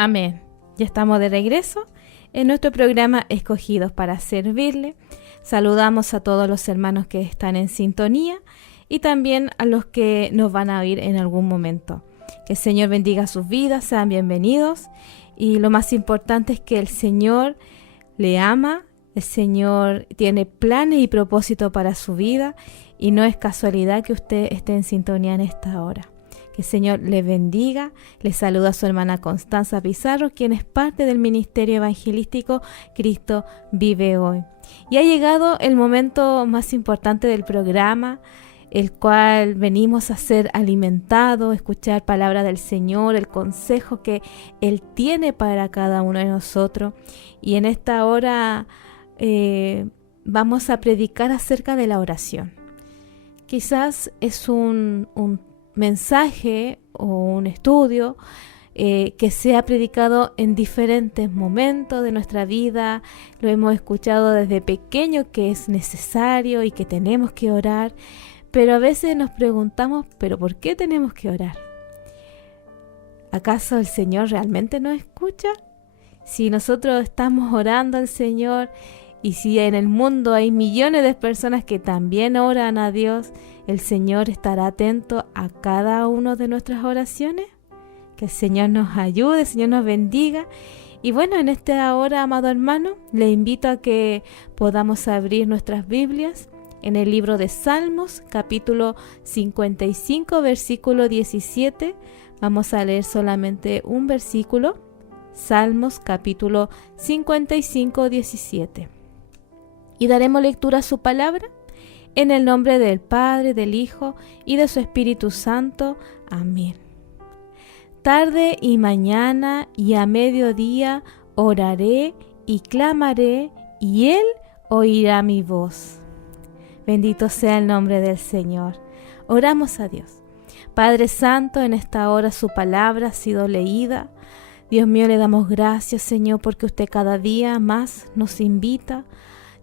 Amén. Ya estamos de regreso en nuestro programa Escogidos para Servirle. Saludamos a todos los hermanos que están en sintonía y también a los que nos van a oír en algún momento. Que el Señor bendiga sus vidas, sean bienvenidos. Y lo más importante es que el Señor le ama, el Señor tiene planes y propósitos para su vida y no es casualidad que usted esté en sintonía en esta hora. Que el Señor le bendiga. Le saluda a su hermana Constanza Pizarro, quien es parte del ministerio evangelístico Cristo Vive Hoy. Y ha llegado el momento más importante del programa, el cual venimos a ser alimentados, escuchar palabra del Señor, el consejo que Él tiene para cada uno de nosotros. Y en esta hora vamos a predicar acerca de la oración. Quizás es un mensaje o un estudio que se ha predicado en diferentes momentos de nuestra vida. Lo hemos escuchado desde pequeño que es necesario y que tenemos que orar. Pero a veces nos preguntamos, ¿pero por qué tenemos que orar? ¿Acaso el Señor realmente nos escucha? Si nosotros estamos orando al Señor y si en el mundo hay millones de personas que también oran a Dios, ¿el Señor estará atento a cada una de nuestras oraciones? Que el Señor nos ayude, el Señor nos bendiga. Y bueno, en esta hora, amado hermano, le invito a que podamos abrir nuestras Biblias en el libro de Salmos, capítulo 55, versículo 17. Vamos a leer solamente un versículo. Salmos, capítulo 55, 17. Y daremos lectura a su palabra en el nombre del Padre, del Hijo y de su Espíritu Santo. Amén. Tarde y mañana y a mediodía oraré y clamaré, y Él oirá mi voz. Bendito sea el nombre del Señor. Oramos a Dios. Padre Santo, en esta hora su palabra ha sido leída. Dios mío, le damos gracias, Señor, porque usted cada día más nos invita,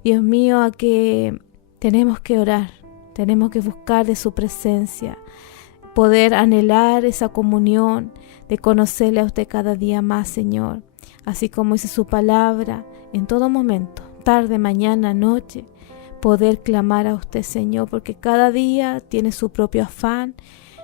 Dios mío, a que tenemos que orar, tenemos que buscar de su presencia, poder anhelar esa comunión, de conocerle a usted cada día más, Señor. Así como dice su palabra, en todo momento, tarde, mañana, noche, poder clamar a usted, Señor, porque cada día tiene su propio afán,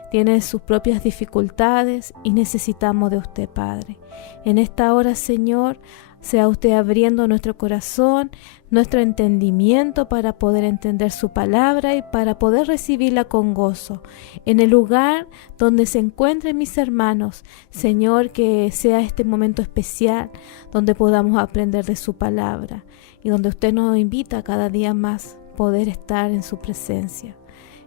tiene sus propias dificultades y necesitamos de usted, Padre. En esta hora, Señor, sea usted abriendo nuestro corazón, nuestro entendimiento para poder entender su palabra y para poder recibirla con gozo. En el lugar donde se encuentren mis hermanos, Señor, que sea este momento especial donde podamos aprender de su palabra y donde usted nos invita cada día más poder estar en su presencia.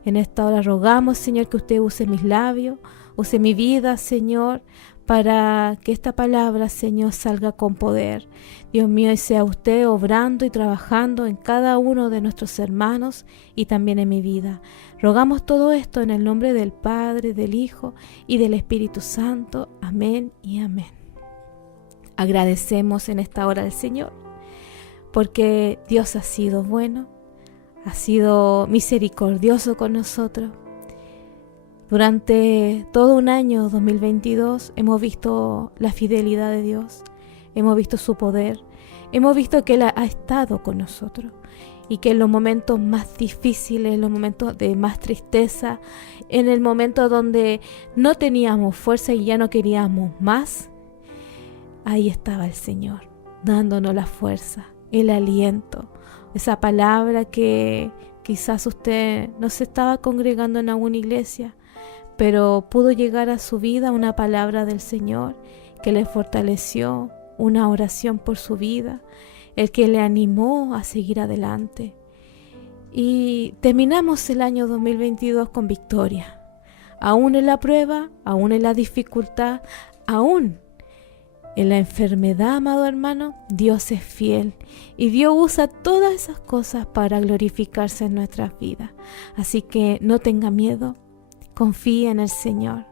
En esta hora rogamos, Señor, que usted use mis labios, use mi vida, Señor, para que esta palabra, Señor, salga con poder. Dios mío, y sea usted obrando y trabajando en cada uno de nuestros hermanos y también en mi vida. Rogamos todo esto en el nombre del Padre, del Hijo y del Espíritu Santo. Amén y amén. Agradecemos en esta hora al Señor, porque Dios ha sido bueno, ha sido misericordioso con nosotros. Durante todo un año 2022 hemos visto la fidelidad de Dios, hemos visto su poder, hemos visto que Él ha estado con nosotros y que en los momentos más difíciles, en los momentos de más tristeza, en el momento donde no teníamos fuerza y ya no queríamos más, ahí estaba el Señor, dándonos la fuerza, el aliento, esa palabra que quizás usted no se estaba congregando en alguna iglesia, pero pudo llegar a su vida una palabra del Señor que le fortaleció, una oración por su vida, el que le animó a seguir adelante. Y terminamos el año 2022 con victoria, aún en la prueba, aún en la dificultad, aún en la enfermedad, amado hermano. Dios es fiel y Dios usa todas esas cosas para glorificarse en nuestras vidas. Así que no tenga miedo, confíe en el Señor.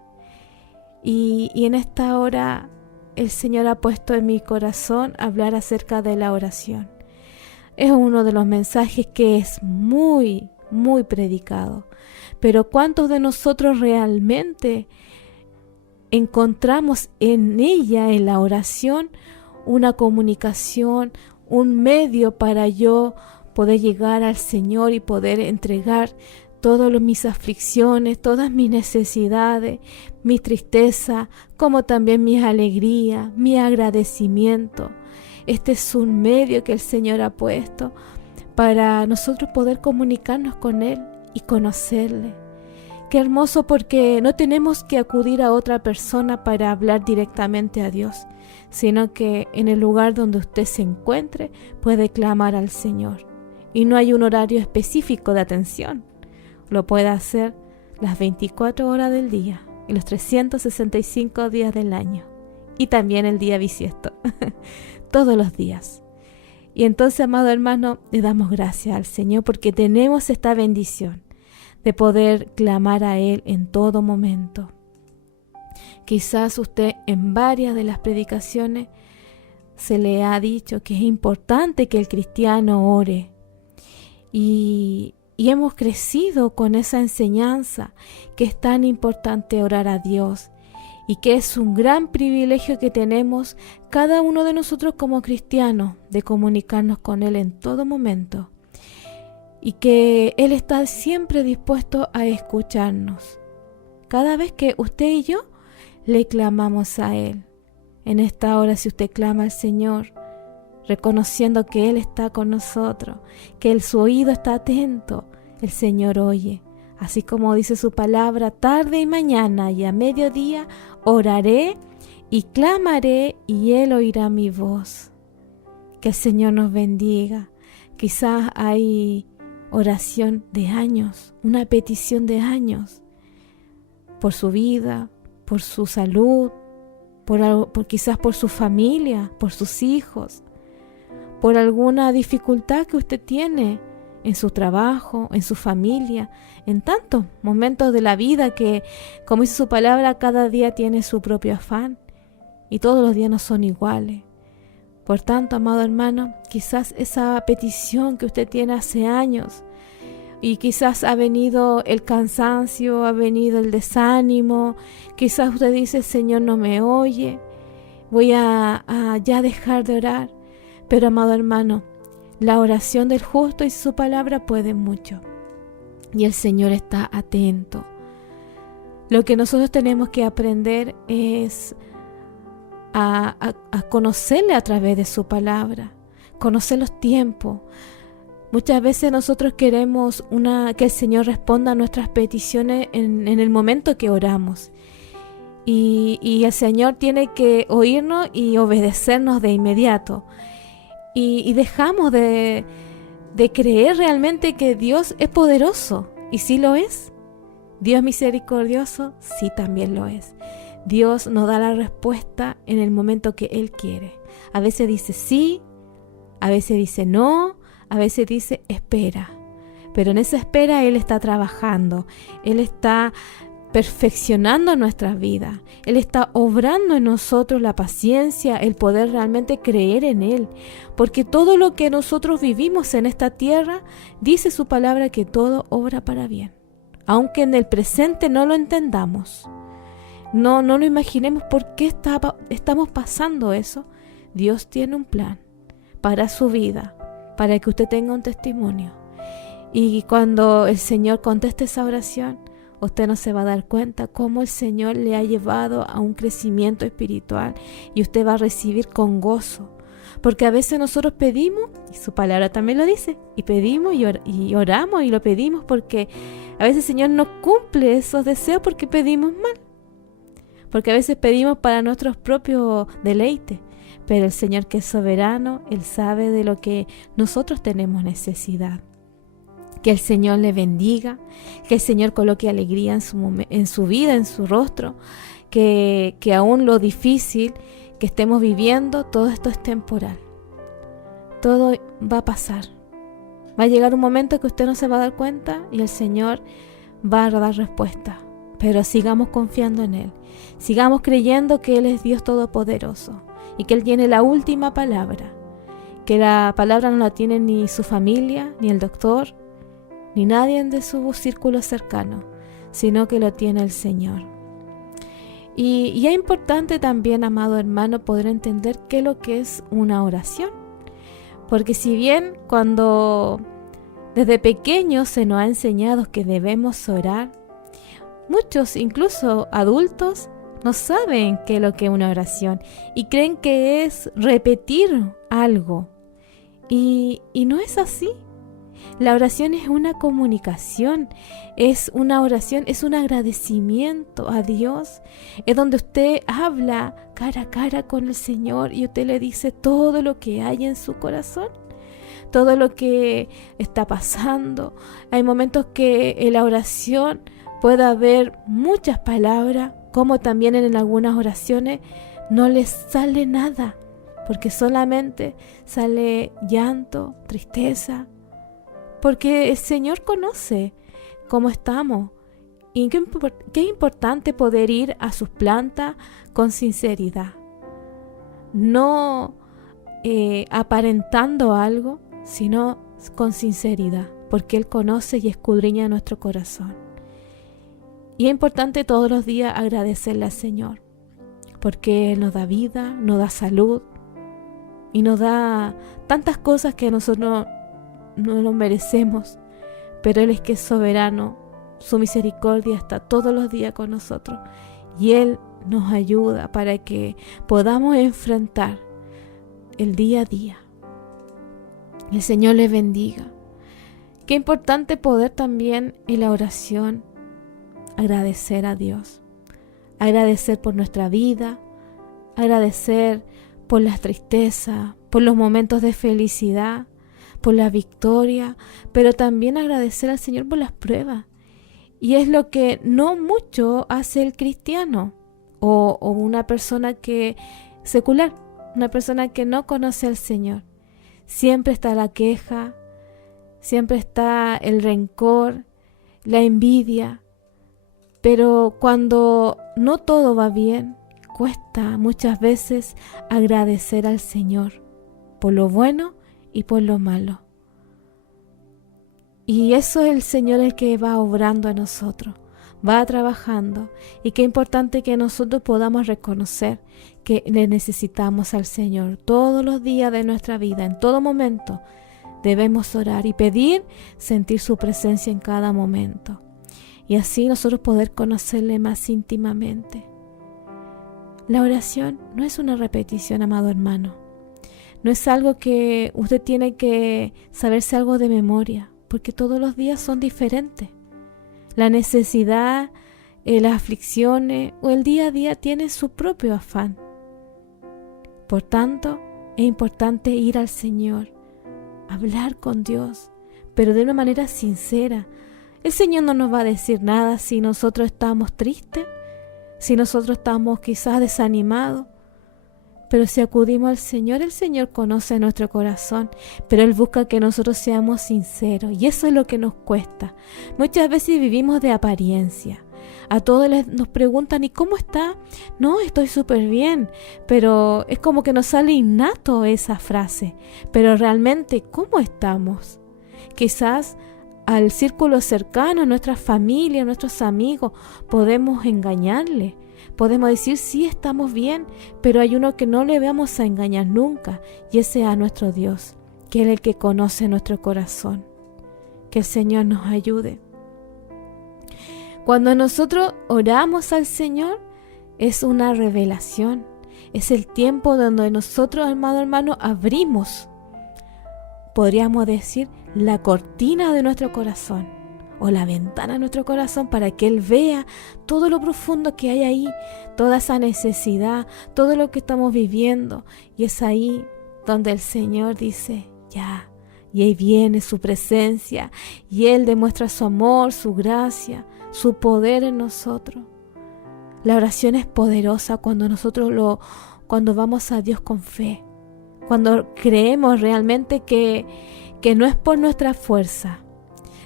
Y en esta hora el Señor ha puesto en mi corazón hablar acerca de la oración. Es uno de los mensajes que es muy, muy predicado. Pero ¿cuántos de nosotros realmente encontramos en ella, en la oración, una comunicación, un medio para yo poder llegar al Señor y poder entregar todas mis aflicciones, todas mis necesidades, mi tristeza, como también mis alegrías, mi agradecimiento. Este es un medio que el Señor ha puesto para nosotros poder comunicarnos con Él y conocerle. Qué hermoso, porque no tenemos que acudir a otra persona para hablar directamente a Dios, sino que en el lugar donde usted se encuentre puede clamar al Señor. Y no hay un horario específico de atención. Lo puede hacer las 24 horas del día y los 365 días del año. Y también el día bisiesto. Todos los días. Y entonces, amado hermano, le damos gracias al Señor porque tenemos esta bendición de poder clamar a Él en todo momento. Quizás usted en varias de las predicaciones se le ha dicho que es importante que el cristiano ore. Y hemos crecido con esa enseñanza que es tan importante orar a Dios y que es un gran privilegio que tenemos cada uno de nosotros como cristianos de comunicarnos con Él en todo momento y que Él está siempre dispuesto a escucharnos. Cada vez que usted y yo le clamamos a Él, en esta hora si usted clama al Señor, reconociendo que Él está con nosotros, que su oído está atento, el Señor oye. Así como dice su palabra, tarde y mañana y a mediodía oraré y clamaré y Él oirá mi voz. Que el Señor nos bendiga. Quizás hay oración de años, una petición de años, por su vida, por su salud, quizás por su familia, por sus hijos, por alguna dificultad que usted tiene en su trabajo, en su familia, en tantos momentos de la vida que, como dice su palabra, cada día tiene su propio afán y todos los días no son iguales. Por tanto, amado hermano, quizás esa petición que usted tiene hace años y quizás ha venido el cansancio, ha venido el desánimo, quizás usted dice, el Señor no me oye, voy a ya dejar de orar. Pero, amado hermano, la oración del justo y su palabra puede mucho. Y el Señor está atento. Lo que nosotros tenemos que aprender es a conocerle a través de su palabra, conocer los tiempos. Muchas veces nosotros queremos que el Señor responda a nuestras peticiones en el momento que oramos. Y el Señor tiene que oírnos y obedecernos de inmediato. Y dejamos de creer realmente que Dios es poderoso. Y sí lo es. Dios misericordioso, sí también lo es. Dios nos da la respuesta en el momento que Él quiere. A veces dice sí, a veces dice no, a veces dice espera. Pero en esa espera Él está trabajando. Él está perfeccionando nuestras vidas. Él está obrando en nosotros la paciencia, el poder realmente creer en Él. Porque todo lo que nosotros vivimos en esta tierra, dice su palabra que todo obra para bien. Aunque en el presente no lo entendamos, no lo imaginemos por qué estamos pasando eso, Dios tiene un plan para su vida, para que usted tenga un testimonio. Y cuando el Señor conteste esa oración, usted no se va a dar cuenta cómo el Señor le ha llevado a un crecimiento espiritual y usted va a recibir con gozo. Porque a veces nosotros pedimos, y su palabra también lo dice, y pedimos y oramos y lo pedimos porque a veces el Señor no cumple esos deseos porque pedimos mal. Porque a veces pedimos para nuestros propios deleites. Pero el Señor, que es soberano, Él sabe de lo que nosotros tenemos necesidad. Que el Señor le bendiga, que el Señor coloque alegría en su vida, en su rostro, que aún lo difícil que estemos viviendo, todo esto es temporal. Todo va a pasar. Va a llegar un momento que usted no se va a dar cuenta y el Señor va a dar respuesta. Pero sigamos confiando en Él. Sigamos creyendo que Él es Dios Todopoderoso y que Él tiene la última palabra. Que la palabra no la tiene ni su familia, ni el doctor, ni nadie de su círculo cercano, sino que lo tiene el Señor. Y es importante también, amado hermano, poder entender qué es lo que es una oración. Porque si bien cuando desde pequeños se nos ha enseñado que debemos orar, muchos, incluso adultos, no saben qué es lo que es una oración y creen que es repetir algo. Y no es así. La oración es una comunicación, es una oración, es un agradecimiento a Dios. Es donde usted habla cara a cara con el Señor y usted le dice todo lo que hay en su corazón, todo lo que está pasando. Hay momentos que en la oración puede haber muchas palabras, como también en algunas oraciones no les sale nada, porque solamente sale llanto, tristeza, porque el Señor conoce cómo estamos. Y qué importante poder ir a sus plantas con sinceridad, no aparentando algo, sino con sinceridad, porque Él conoce y escudriña nuestro corazón. Y es importante todos los días agradecerle al Señor, porque Él nos da vida, nos da salud y nos da tantas cosas que nosotros no lo merecemos, pero Él es que es soberano, su misericordia está todos los días con nosotros y Él nos ayuda para que podamos enfrentar el día a día. El Señor les bendiga. Qué importante poder también en la oración agradecer a Dios, agradecer por nuestra vida, agradecer por las tristezas, por los momentos de felicidad, por la victoria, pero también agradecer al Señor por las pruebas. Y es lo que no mucho hace el cristiano o una persona que secular, una persona que no conoce al Señor. Siempre está la queja, siempre está el rencor, la envidia, pero cuando no todo va bien, cuesta muchas veces agradecer al Señor por lo bueno y por lo malo. Y eso es el Señor el que va obrando a nosotros, va trabajando. Y qué importante que nosotros podamos reconocer que le necesitamos al Señor todos los días de nuestra vida, en todo momento. Debemos orar y pedir, sentir su presencia en cada momento. Y así nosotros poder conocerle más íntimamente. La oración no es una repetición, amado hermano. No es algo que usted tiene que saberse algo de memoria, porque todos los días son diferentes. La necesidad, las aflicciones o el día a día tienen su propio afán. Por tanto, es importante ir al Señor, hablar con Dios, pero de una manera sincera. El Señor no nos va a decir nada si nosotros estamos tristes, si nosotros estamos quizás desanimados. Pero si acudimos al Señor, el Señor conoce nuestro corazón, pero Él busca que nosotros seamos sinceros y eso es lo que nos cuesta. Muchas veces vivimos de apariencia. A todos nos preguntan, ¿y cómo está? No, estoy súper bien, pero es como que nos sale innato esa frase. Pero realmente, ¿cómo estamos? Quizás al círculo cercano, nuestra familia, nuestros amigos, podemos engañarle. Podemos decir, sí, estamos bien, pero hay uno que no le vamos a engañar nunca, y ese es a nuestro Dios, que es el que conoce nuestro corazón. Que el Señor nos ayude. Cuando nosotros oramos al Señor, es una revelación. Es el tiempo donde nosotros, amado hermano, abrimos, podríamos decir, la cortina de nuestro corazón o la ventana de nuestro corazón para que Él vea todo lo profundo que hay ahí, toda esa necesidad, todo lo que estamos viviendo. Y es ahí donde el Señor dice, ya, y ahí viene su presencia y Él demuestra su amor, su gracia, su poder en nosotros. La oración es poderosa cuando cuando vamos a Dios con fe, cuando creemos realmente que no es por nuestra fuerza,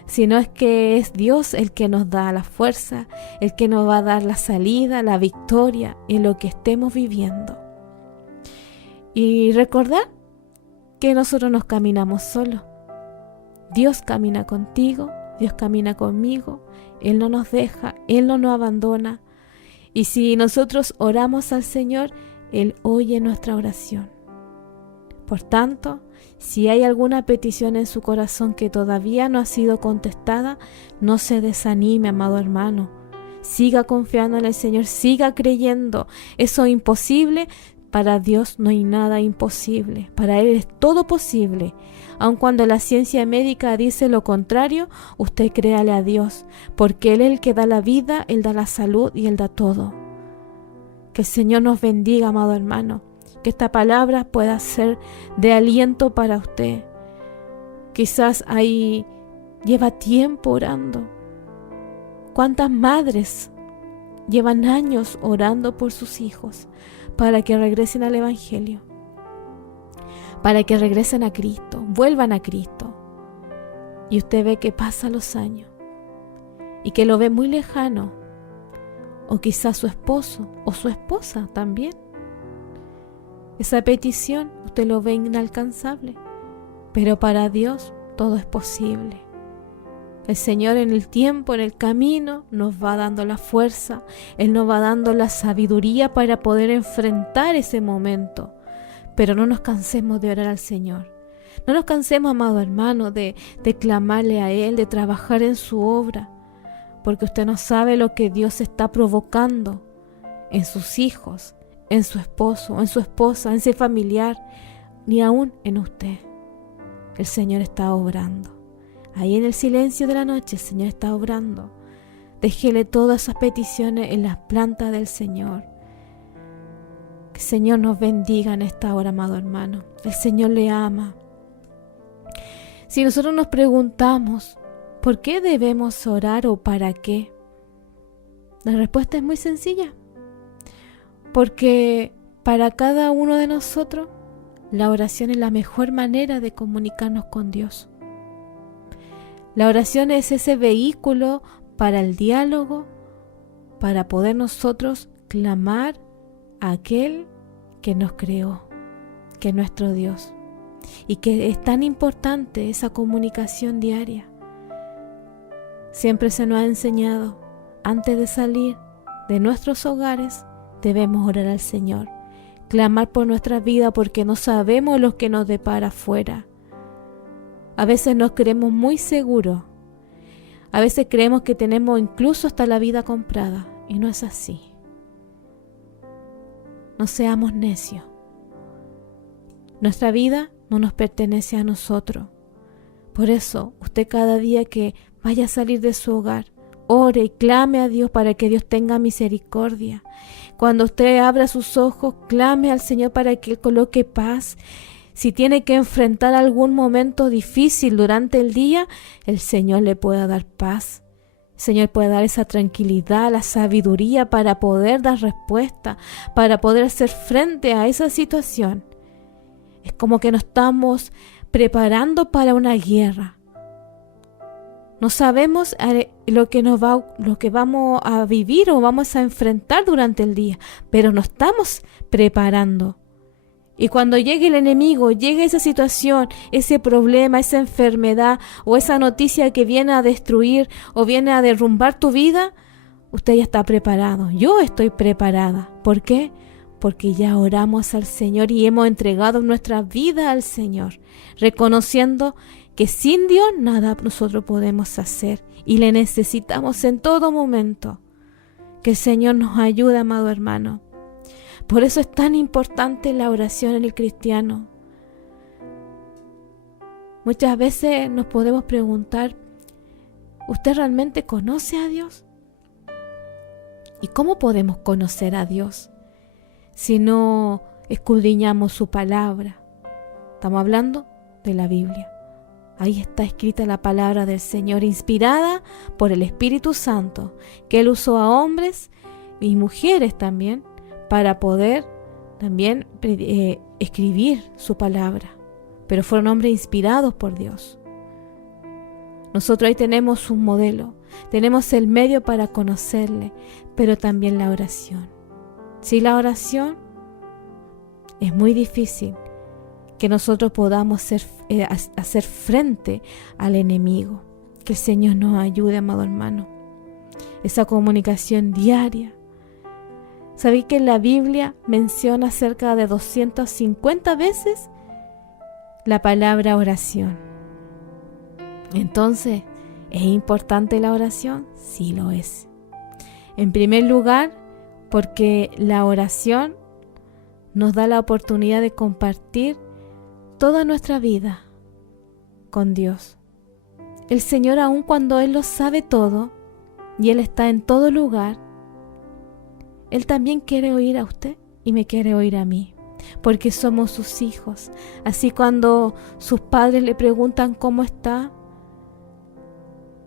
sino es que es Dios el que nos da la fuerza, el que nos va a dar la salida, la victoria en lo que estemos viviendo. Y recordar que nosotros nos caminamos solos. Dios camina contigo, Dios camina conmigo, Él no nos deja, Él no nos abandona. Y si nosotros oramos al Señor, Él oye nuestra oración. Por tanto, si hay alguna petición en su corazón que todavía no ha sido contestada, no se desanime, amado hermano. Siga confiando en el Señor, siga creyendo. Eso es imposible. Para Dios no hay nada imposible. Para Él es todo posible. Aun cuando la ciencia médica dice lo contrario, usted créale a Dios, porque Él es el que da la vida, Él da la salud y Él da todo. Que el Señor nos bendiga, amado hermano. Que esta palabra pueda ser de aliento para usted. Quizás ahí lleva tiempo orando. ¿Cuántas madres llevan años orando por sus hijos para que regresen al Evangelio? Para que regresen a Cristo, vuelvan a Cristo. Y usted ve que pasan los años y que lo ve muy lejano. O quizás su esposo o su esposa también. Esa petición usted lo ve inalcanzable, pero para Dios todo es posible. El Señor en el tiempo, en el camino, nos va dando la fuerza, Él nos va dando la sabiduría para poder enfrentar ese momento. Pero no nos cansemos de orar al Señor. No nos cansemos, amado hermano, de clamarle a Él, de trabajar en su obra, porque usted no sabe lo que Dios está provocando en sus hijos, en su esposo, en su esposa, en ese familiar, ni aún en usted. El Señor está obrando. Ahí en el silencio de la noche el Señor está obrando. Déjele todas esas peticiones en las plantas del Señor. Que el Señor nos bendiga en esta hora, amado hermano. El Señor le ama. Si nosotros nos preguntamos, ¿por qué debemos orar o para qué? La respuesta es muy sencilla. Porque para cada uno de nosotros, la oración es la mejor manera de comunicarnos con Dios. La oración es ese vehículo para el diálogo, para poder nosotros clamar a aquel que nos creó, que es nuestro Dios. Y que es tan importante esa comunicación diaria. Siempre se nos ha enseñado, antes de salir de nuestros hogares, debemos orar al Señor, clamar por nuestra vida porque no sabemos lo que nos depara afuera. A veces nos creemos muy seguros, a veces creemos que tenemos incluso hasta la vida comprada y no es así. No seamos necios. Nuestra vida no nos pertenece a nosotros. Por eso, usted cada día que vaya a salir de su hogar, ore y clame a Dios para que Dios tenga misericordia. Cuando usted abra sus ojos, clame al Señor para que Él coloque paz. Si tiene que enfrentar algún momento difícil durante el día, el Señor le pueda dar paz. El Señor puede dar esa tranquilidad, la sabiduría para poder dar respuesta, para poder hacer frente a esa situación. Es como que nos estamos preparando para una guerra. No sabemos lo que vamos a vivir o vamos a enfrentar durante el día, pero nos estamos preparando. Y cuando llegue el enemigo, llegue esa situación, ese problema, esa enfermedad o esa noticia que viene a destruir o viene a derrumbar tu vida, usted ya está preparado. Yo estoy preparada. ¿Por qué? Porque ya oramos al Señor y hemos entregado nuestra vida al Señor, reconociendo que sin Dios nada nosotros podemos hacer y le necesitamos en todo momento. Que el Señor nos ayude, amado hermano. Por eso es tan importante la oración en el cristiano. Muchas veces nos podemos preguntar, ¿usted realmente conoce a Dios? ¿Y cómo podemos conocer a Dios si no escudriñamos su palabra? Estamos hablando de la Biblia. Ahí está escrita la palabra del Señor, inspirada por el Espíritu Santo, que Él usó a hombres y mujeres también para poder también escribir su palabra. Pero fueron hombres inspirados por Dios. Nosotros ahí tenemos un modelo, tenemos el medio para conocerle, pero también la oración. Sin la oración es muy difícil que nosotros podamos hacer frente al enemigo. Que el Señor nos ayude, amado hermano. Esa comunicación diaria, ¿Sabéis que la Biblia menciona cerca de 250 veces la palabra oración? Entonces, ¿es importante la oración? Sí lo es. En primer lugar, porque la oración nos da la oportunidad de compartir toda nuestra vida con Dios. El Señor, aun cuando Él lo sabe todo y Él está en todo lugar, Él también quiere oír a usted y me quiere oír a mí, porque somos sus hijos. Así cuando sus padres le preguntan cómo está,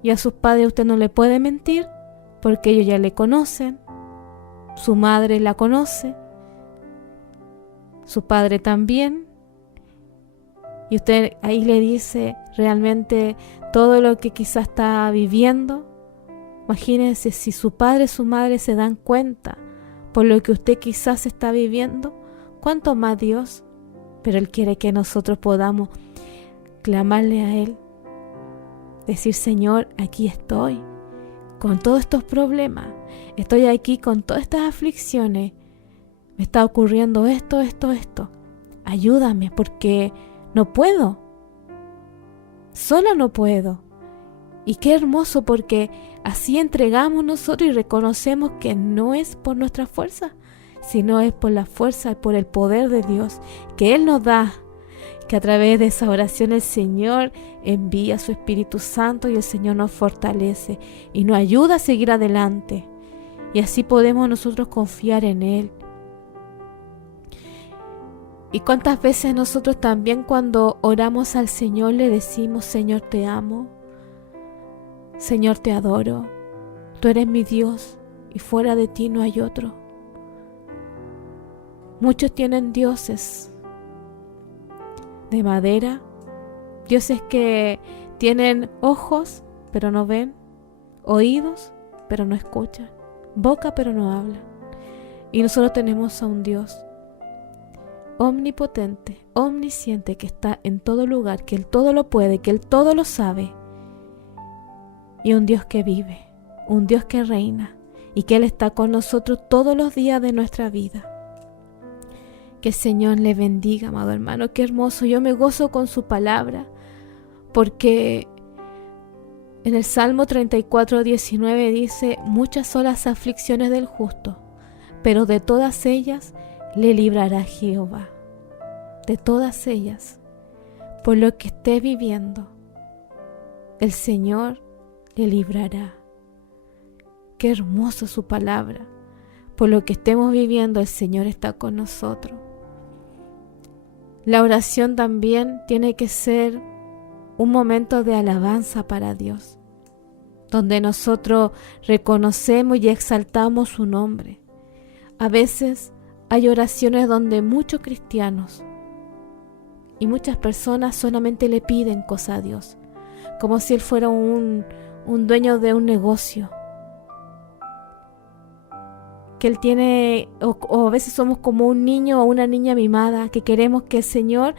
y a sus padres usted no le puede mentir, porque ellos ya le conocen, su madre la conoce, su padre también, y usted ahí le dice realmente todo lo que quizás está viviendo. Imagínense si su padre y su madre se dan cuenta por lo que usted quizás está viviendo, ¿cuánto más Dios? Pero Él quiere que nosotros podamos clamarle a Él, decir: Señor, aquí estoy con todos estos problemas, estoy aquí con todas estas aflicciones, me está ocurriendo esto, ayúdame porque no puedo, sola no puedo. Y qué hermoso, porque así entregamos nosotros y reconocemos que no es por nuestra fuerza, sino es por la fuerza y por el poder de Dios que Él nos da, que a través de esa oración el Señor envía su Espíritu Santo y el Señor nos fortalece y nos ayuda a seguir adelante. Y así podemos nosotros confiar en Él. Y cuántas veces nosotros también cuando oramos al Señor le decimos: Señor, te amo, Señor, te adoro, tú eres mi Dios y fuera de ti no hay otro. Muchos tienen dioses de madera, dioses que tienen ojos pero no ven, oídos pero no escuchan, boca pero no hablan. Y nosotros tenemos a un Dios omnipotente, omnisciente, que está en todo lugar, que Él todo lo puede, que Él todo lo sabe. Y un Dios que vive, un Dios que reina y que Él está con nosotros todos los días de nuestra vida. Que el Señor le bendiga, amado hermano. Qué hermoso. Yo me gozo con su palabra, porque en el Salmo 34:19 dice: muchas son las aflicciones del justo, pero de todas ellas le librará Jehová. De todas ellas, por lo que esté viviendo, el Señor le librará. Qué hermoso su palabra. Por lo que estemos viviendo, el Señor está con nosotros. La oración también tiene que ser un momento de alabanza para Dios, donde nosotros reconocemos y exaltamos su nombre. A veces hay oraciones donde muchos cristianos y muchas personas solamente le piden cosas a Dios, como si Él fuera un dueño de un negocio, que Él tiene, o a veces somos como un niño o una niña mimada, que queremos que el Señor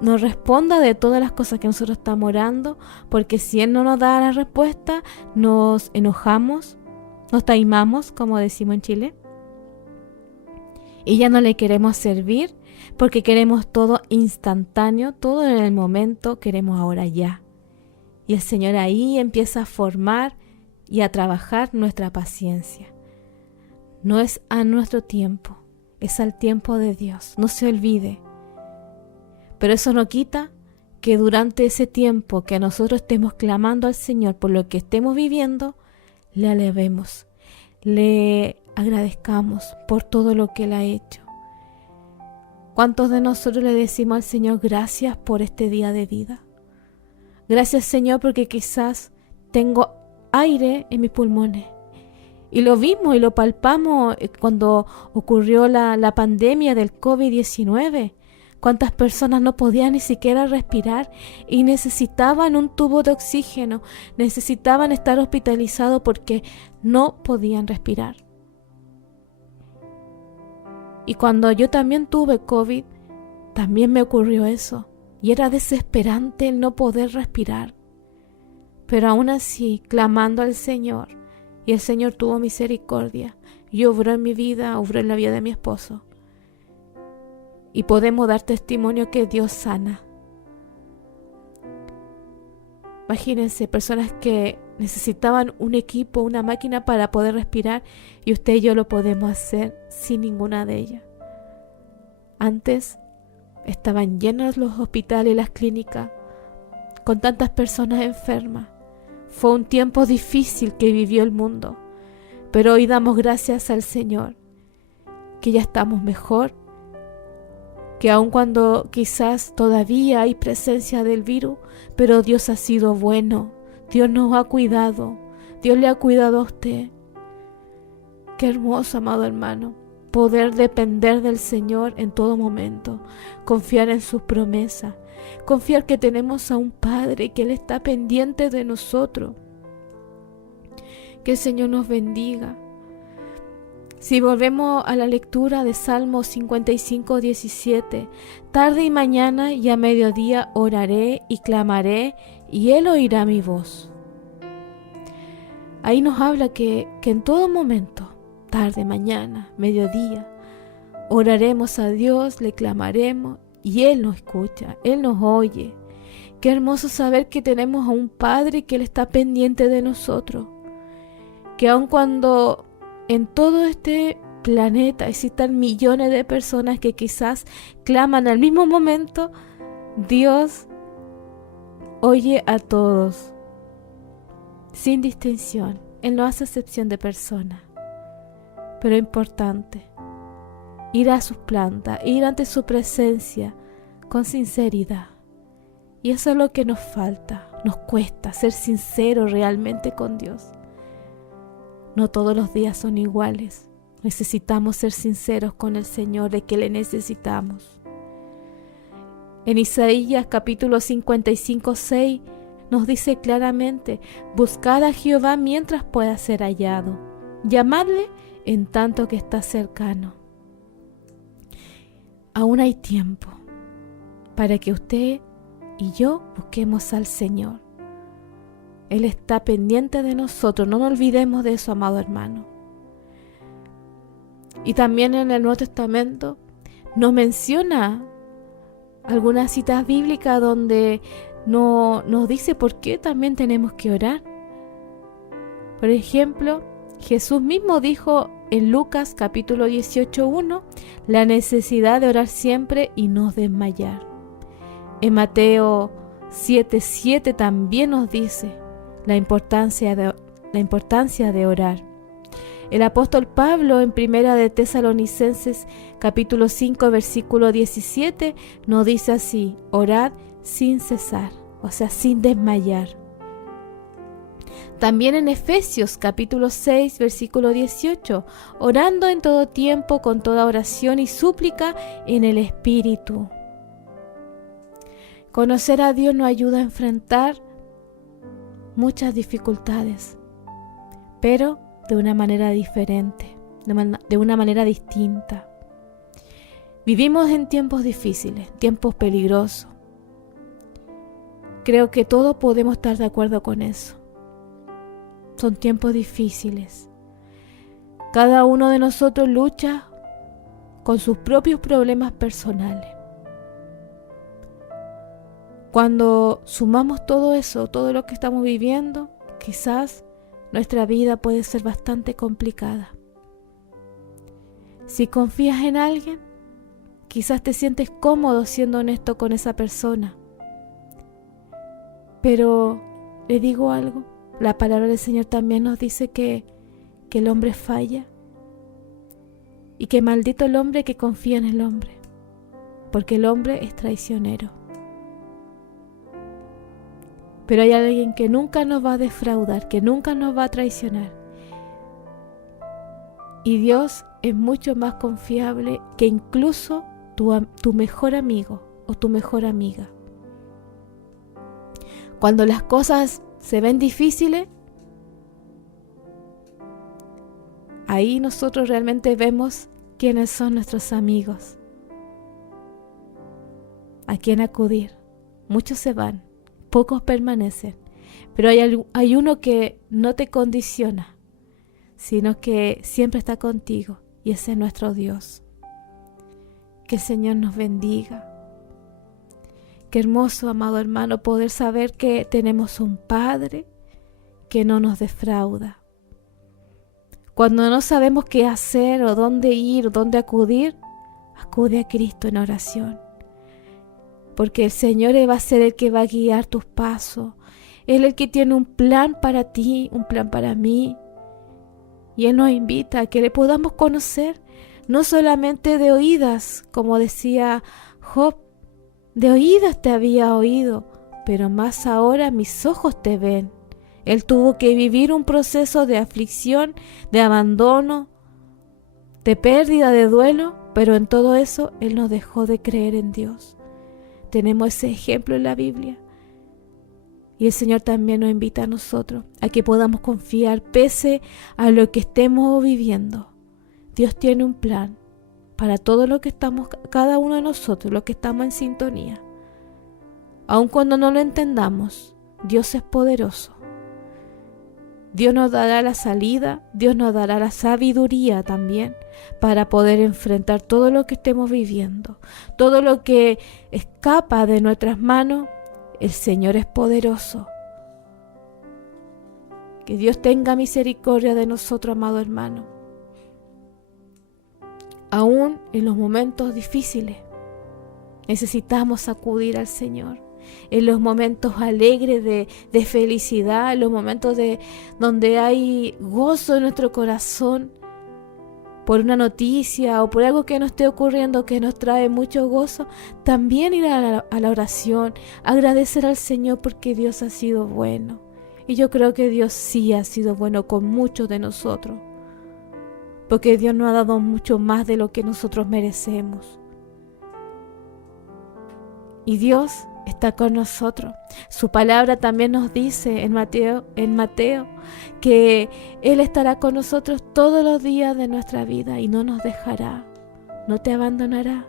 nos responda de todas las cosas que nosotros estamos orando, porque si Él no nos da la respuesta, nos enojamos, nos taimamos, como decimos en Chile, y ya no le queremos servir, porque queremos todo instantáneo, todo en el momento, queremos ahora ya. Y el Señor ahí empieza a formar y a trabajar nuestra paciencia. No es a nuestro tiempo, es al tiempo de Dios, no se olvide. Pero eso no quita que durante ese tiempo que nosotros estemos clamando al Señor por lo que estemos viviendo, le alabemos, le agradezcamos por todo lo que Él ha hecho. ¿Cuántos de nosotros le decimos al Señor: gracias por este día de vida? Gracias, Señor, porque quizás tengo aire en mis pulmones. Y lo vimos y lo palpamos cuando ocurrió la pandemia del COVID-19. Cuántas personas no podían ni siquiera respirar y necesitaban un tubo de oxígeno, necesitaban estar hospitalizados porque no podían respirar. Y cuando yo también tuve COVID, también me ocurrió eso. Y era desesperante el no poder respirar. Pero aún así, clamando al Señor, y el Señor tuvo misericordia y obró en mi vida, obró en la vida de mi esposo. Y podemos dar testimonio que Dios sana. Imagínense, personas que necesitaban un equipo, una máquina para poder respirar, y usted y yo lo podemos hacer sin ninguna de ellas. Antes estaban llenos los hospitales y las clínicas con tantas personas enfermas. Fue un tiempo difícil que vivió el mundo, pero hoy damos gracias al Señor, que ya estamos mejor, que aun cuando quizás todavía hay presencia del virus, pero Dios ha sido bueno, Dios nos ha cuidado, Dios le ha cuidado a usted. Qué hermoso, amado hermano, poder depender del Señor en todo momento, confiar en sus promesas, confiar que tenemos a un Padre, que Él está pendiente de nosotros. Que el Señor nos bendiga. Si volvemos a la lectura de Salmo 55, 17, tarde y mañana y a mediodía oraré y clamaré, y Él oirá mi voz. Ahí nos habla que en todo momento, tarde, mañana, mediodía, oraremos a Dios, le clamaremos, y Él nos escucha, Él nos oye. Qué hermoso saber que tenemos a un Padre, que Él está pendiente de nosotros. Que aun cuando en todo este planeta existan millones de personas que quizás claman al mismo momento, Dios oye a todos, sin distinción. Él no hace excepción de personas. Pero es importante ir a sus plantas, ir ante su presencia con sinceridad. Y eso es lo que nos falta, nos cuesta ser sinceros realmente con Dios. No todos los días son iguales. Necesitamos ser sinceros con el Señor, de que le necesitamos. En Isaías capítulo 55, 6 nos dice claramente: buscad a Jehová mientras pueda ser hallado, llamadle en tanto que está cercano. Aún hay tiempo para que usted y yo busquemos al Señor. Él está pendiente de nosotros, no nos olvidemos de eso, amado hermano. Y también en el Nuevo Testamento nos menciona algunas citas bíblicas donde nos dice por qué también tenemos que orar. Por ejemplo, Jesús mismo dijo en Lucas capítulo 18:1 la necesidad de orar siempre y no desmayar. En Mateo 7:7 también nos dice la importancia de orar. El apóstol Pablo en Primera de Tesalonicenses capítulo 5 versículo 17 nos dice así: orad sin cesar, o sea, sin desmayar. También en Efesios capítulo 6 versículo 18, orando en todo tiempo con toda oración y súplica en el Espíritu. Conocer a Dios nos ayuda a enfrentar muchas dificultades, pero de una manera diferente, de una manera distinta. Vivimos en tiempos difíciles, tiempos peligrosos. Creo que todos podemos estar de acuerdo con eso. Son tiempos difíciles. Cada uno de nosotros lucha con sus propios problemas personales. Cuando sumamos todo eso, todo lo que estamos viviendo, quizás nuestra vida puede ser bastante complicada. Si confías en alguien, quizás te sientes cómodo siendo honesto con esa persona. Pero le digo algo, la palabra del Señor también nos dice que el hombre falla y que maldito el hombre que confía en el hombre, porque el hombre es traicionero. Pero hay alguien que nunca nos va a defraudar, que nunca nos va a traicionar. Y Dios es mucho más confiable que incluso tu mejor amigo o tu mejor amiga. Cuando las cosas se ven difíciles, ahí nosotros realmente vemos quiénes son nuestros amigos, a quién acudir. Muchos se van, pocos permanecen, pero hay uno que no te condiciona, sino que siempre está contigo, y ese es nuestro Dios. Que el Señor nos bendiga. Qué hermoso, amado hermano, poder saber que tenemos un Padre que no nos defrauda. Cuando no sabemos qué hacer o dónde ir o dónde acudir, acude a Cristo en oración. Porque el Señor va a ser el que va a guiar tus pasos. Él es el que tiene un plan para ti, un plan para mí. Y Él nos invita a que le podamos conocer, no solamente de oídas, como decía Job, de oídas te había oído, pero más ahora mis ojos te ven. Él tuvo que vivir un proceso de aflicción, de abandono, de pérdida, de duelo, pero en todo eso Él no dejó de creer en Dios. Tenemos ese ejemplo en la Biblia. Y el Señor también nos invita a nosotros a que podamos confiar pese a lo que estemos viviendo. Dios tiene un plan para todo lo que estamos, cada uno de nosotros, los que estamos en sintonía. Aun cuando no lo entendamos, Dios es poderoso. Dios nos dará la salida, Dios nos dará la sabiduría también para poder enfrentar todo lo que estemos viviendo. Todo lo que escapa de nuestras manos, el Señor es poderoso. Que Dios tenga misericordia de nosotros, amado hermano. Aún en los momentos difíciles, necesitamos acudir al Señor. En los momentos alegres de felicidad, en los momentos donde hay gozo en nuestro corazón por una noticia o por algo que nos esté ocurriendo que nos trae mucho gozo, también ir a la oración, agradecer al Señor porque Dios ha sido bueno. Y yo creo que Dios sí ha sido bueno con muchos de nosotros, porque Dios nos ha dado mucho más de lo que nosotros merecemos. Y Dios está con nosotros. Su palabra también nos dice en Mateo que Él estará con nosotros todos los días de nuestra vida y no nos dejará, no te abandonará.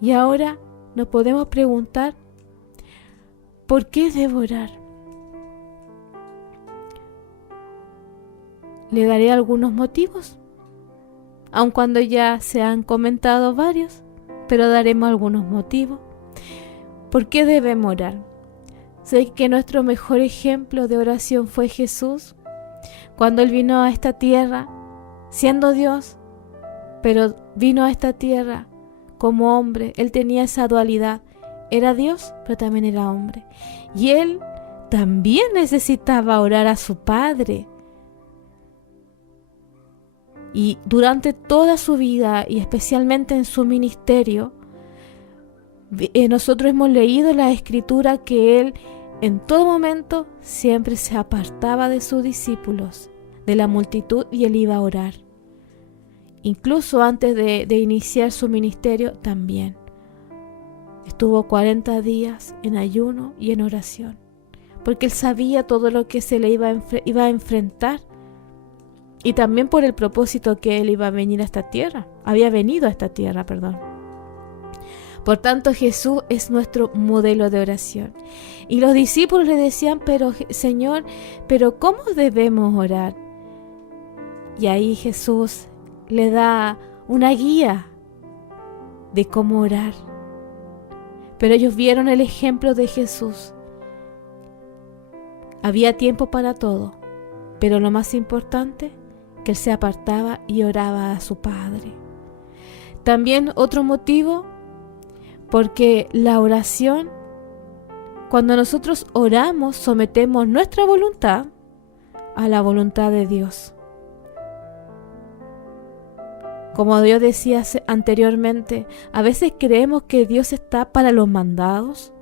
Y ahora nos podemos preguntar, ¿por qué debo orar? Le daré algunos motivos, aun cuando ya se han comentado varios, pero daremos algunos motivos. ¿Por qué debemos orar? Sé que nuestro mejor ejemplo de oración fue Jesús, cuando Él vino a esta tierra, siendo Dios, pero vino a esta tierra como hombre. Él tenía esa dualidad, era Dios, pero también era hombre. Y Él también necesitaba orar a su Padre. Y durante toda su vida, y especialmente en su ministerio, nosotros hemos leído en la Escritura que Él en todo momento siempre se apartaba de sus discípulos, de la multitud, y Él iba a orar. Incluso antes de iniciar su ministerio también. Estuvo 40 días en ayuno y en oración, porque Él sabía todo lo que se le iba a enfrentar. Y también por el propósito que Él iba a venir a esta tierra. Había venido a esta tierra, perdón. Por tanto, Jesús es nuestro modelo de oración. Y los discípulos le decían, pero Señor, ¿pero cómo debemos orar? Y ahí Jesús le da una guía de cómo orar. Pero ellos vieron el ejemplo de Jesús. Había tiempo para todo, pero lo más importante, que Él se apartaba y oraba a su Padre. También otro motivo, porque la oración, cuando nosotros oramos, sometemos nuestra voluntad a la voluntad de Dios. Como Dios decía anteriormente, a veces creemos que Dios está para los mandados,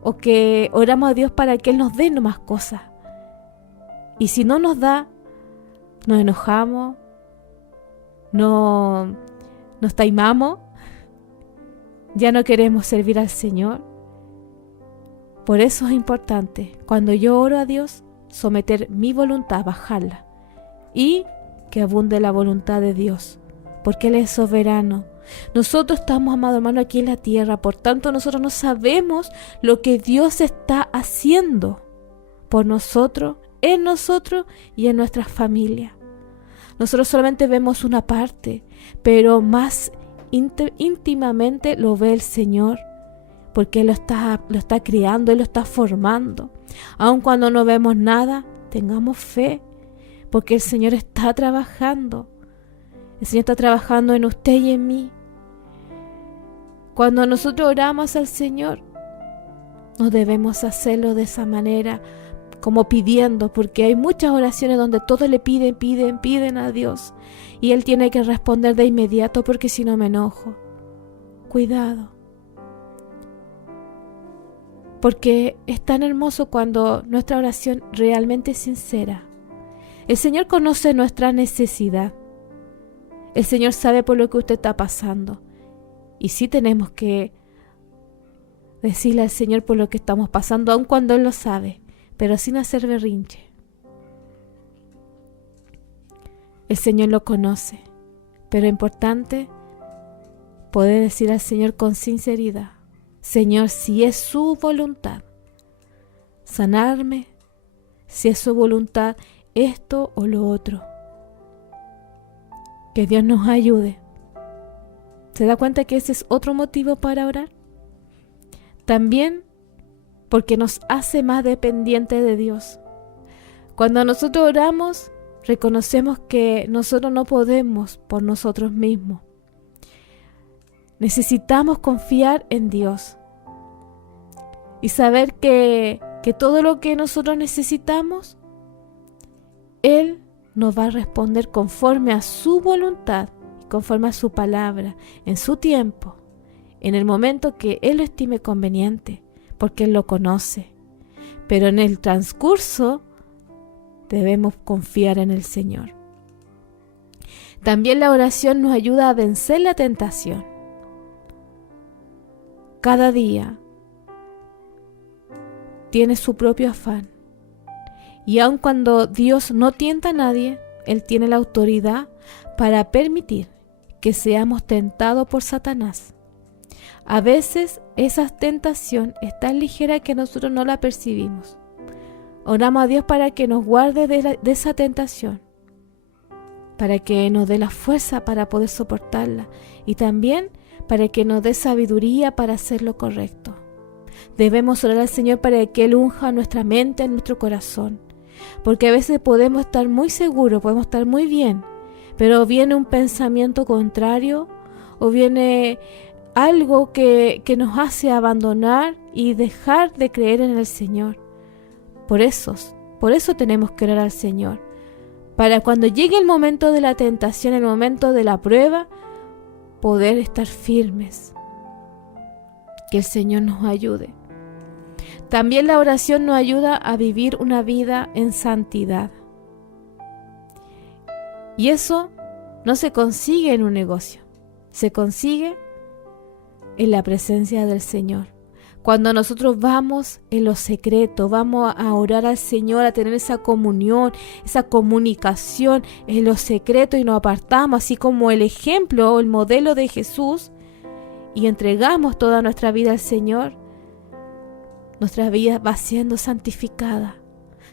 o que oramos a Dios para que Él nos dé más cosas. Y si no nos da, nos enojamos, nos taimamos, ya no queremos servir al Señor. Por eso es importante, cuando yo oro a Dios, someter mi voluntad, bajarla, y que abunde la voluntad de Dios, porque Él es soberano. Nosotros estamos, amado hermano, aquí en la tierra, por tanto nosotros no sabemos lo que Dios está haciendo por nosotros en nosotros y en nuestras familias. Nosotros solamente vemos una parte, pero más íntimamente lo ve el Señor, porque Él lo está criando, Él lo está formando. Aun cuando no vemos nada, tengamos fe, porque el Señor está trabajando. El Señor está trabajando en usted y en mí. Cuando nosotros oramos al Señor, no debemos hacerlo de esa manera, como pidiendo, porque hay muchas oraciones donde todos le piden a Dios, y Él tiene que responder de inmediato, porque si no me enojo. Cuidado. Porque es tan hermoso cuando nuestra oración realmente es sincera. El Señor conoce nuestra necesidad. El Señor sabe por lo que usted está pasando. Y sí tenemos que decirle al Señor por lo que estamos pasando, aun cuando Él lo sabe, pero sin hacer berrinche. El Señor lo conoce, pero es importante poder decir al Señor con sinceridad: Señor, si es su voluntad sanarme, si es su voluntad esto o lo otro, que Dios nos ayude. ¿Se da cuenta que ese es otro motivo para orar? También porque nos hace más dependientes de Dios. Cuando nosotros oramos, reconocemos que nosotros no podemos por nosotros mismos. Necesitamos confiar en Dios y saber que todo lo que nosotros necesitamos, Él nos va a responder conforme a su voluntad, conforme a su palabra, en su tiempo, en el momento que Él lo estime conveniente, porque Él lo conoce. Pero en el transcurso debemos confiar en el Señor. También la oración nos ayuda a vencer la tentación. Cada día tiene su propio afán. Y aun cuando Dios no tienta a nadie, Él tiene la autoridad para permitir que seamos tentados por Satanás. A veces esa tentación es tan ligera que nosotros no la percibimos. Oramos a Dios para que nos guarde de esa tentación, para que nos dé la fuerza para poder soportarla y también para que nos dé sabiduría para hacer lo correcto. Debemos orar al Señor para que Él unja nuestra mente, nuestro corazón, porque a veces podemos estar muy seguros, podemos estar muy bien, pero viene un pensamiento contrario o viene algo que nos hace abandonar y dejar de creer en el Señor. Por eso tenemos que orar al Señor, para cuando llegue el momento de la tentación, el momento de la prueba, poder estar firmes. Que el Señor nos ayude. También la oración nos ayuda a vivir una vida en santidad. Y eso no se consigue en un negocio, se consigue en la presencia del Señor. Cuando nosotros vamos en lo secreto, vamos a orar al Señor, a tener esa comunión, esa comunicación en lo secreto y nos apartamos, así como el ejemplo o el modelo de Jesús, y entregamos toda nuestra vida al Señor, nuestra vida va siendo santificada.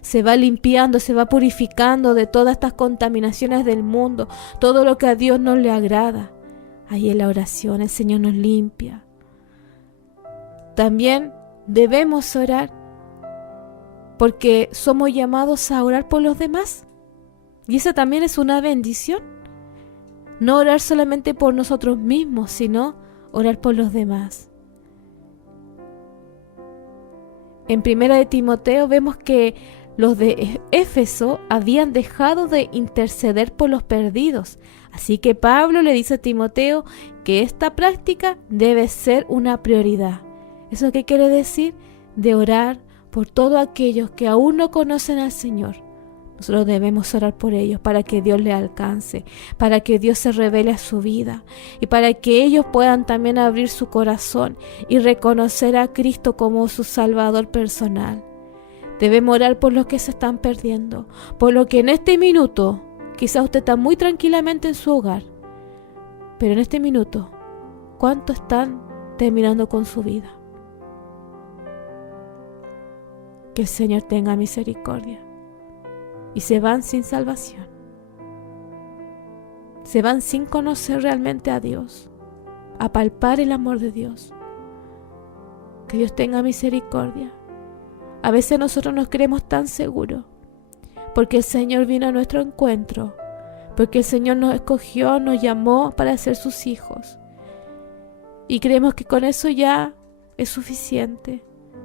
Se va limpiando, se va purificando de todas estas contaminaciones del mundo, todo lo que a Dios no le agrada. Ahí en la oración el Señor nos limpia. También debemos orar porque somos llamados a orar por los demás. Y esa también es una bendición. No orar solamente por nosotros mismos, sino orar por los demás. En 1 de Timoteo vemos que los de Éfeso habían dejado de interceder por los perdidos. Así que Pablo le dice a Timoteo que esta práctica debe ser una prioridad. ¿Eso qué quiere decir? De orar por todos aquellos que aún no conocen al Señor. Nosotros debemos orar por ellos para que Dios les alcance, para que Dios se revele a su vida y para que ellos puedan también abrir su corazón y reconocer a Cristo como su Salvador personal. Debemos orar por los que se están perdiendo, por lo que en este minuto, quizás usted está muy tranquilamente en su hogar, pero en este minuto, ¿cuántos están terminando con su vida? Que el Señor tenga misericordia. y se van sin salvación. Se van sin conocer realmente a Dios, a palpar el amor de Dios. Que Dios tenga misericordia. A veces nosotros nos creemos tan seguros porque el Señor vino a nuestro encuentro, porque el Señor nos escogió, nos llamó para ser sus hijos. Y creemos que con eso ya es suficiente.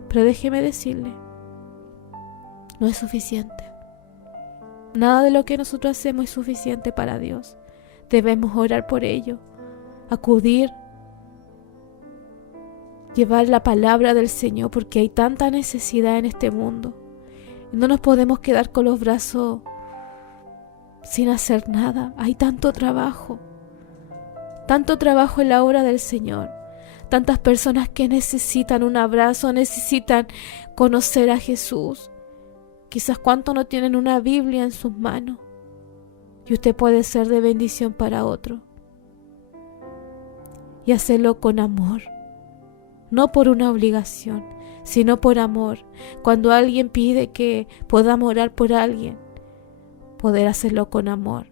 Pero déjeme decirle, no es suficiente. Nada de lo que nosotros hacemos es suficiente para Dios. Debemos orar por ello, acudir, llevar la palabra del Señor, porque hay tanta necesidad en este mundo. Y no nos podemos quedar con los brazos sin hacer nada. Hay tanto trabajo en la obra del Señor. Tantas personas que necesitan un abrazo, necesitan conocer a Jesús. Quizás cuántos no tienen una Biblia en sus manos. Y usted puede ser de bendición para otro. Y hacerlo con amor. No por una obligación, sino por amor. Cuando alguien pide que podamos orar por alguien, poder hacerlo con amor.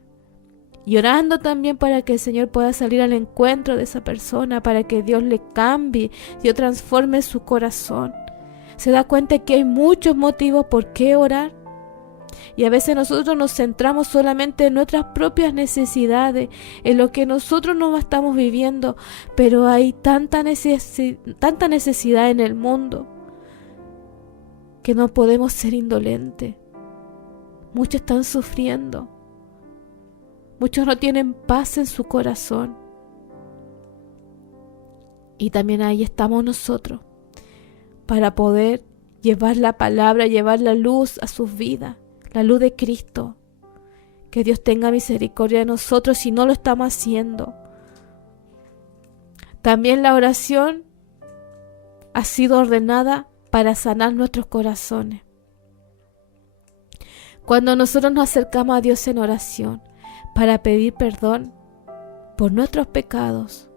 Y orando también para que el Señor pueda salir al encuentro de esa persona, para que Dios le cambie, Dios transforme su corazón. ¿Se da cuenta que hay muchos motivos por qué orar? Y a veces nosotros nos centramos solamente en nuestras propias necesidades, en lo que nosotros no estamos viviendo, pero hay tanta necesidad en el mundo que no podemos ser indolentes. Muchos están sufriendo. Muchos no tienen paz en su corazón. Y también ahí estamos nosotros, para poder llevar la palabra, llevar la luz a sus vidas, la luz de Cristo. Que Dios tenga misericordia de nosotros si no lo estamos haciendo. También la oración ha sido ordenada para sanar nuestros corazones. Cuando nosotros nos acercamos a Dios en oración, para pedir perdón por nuestros pecados,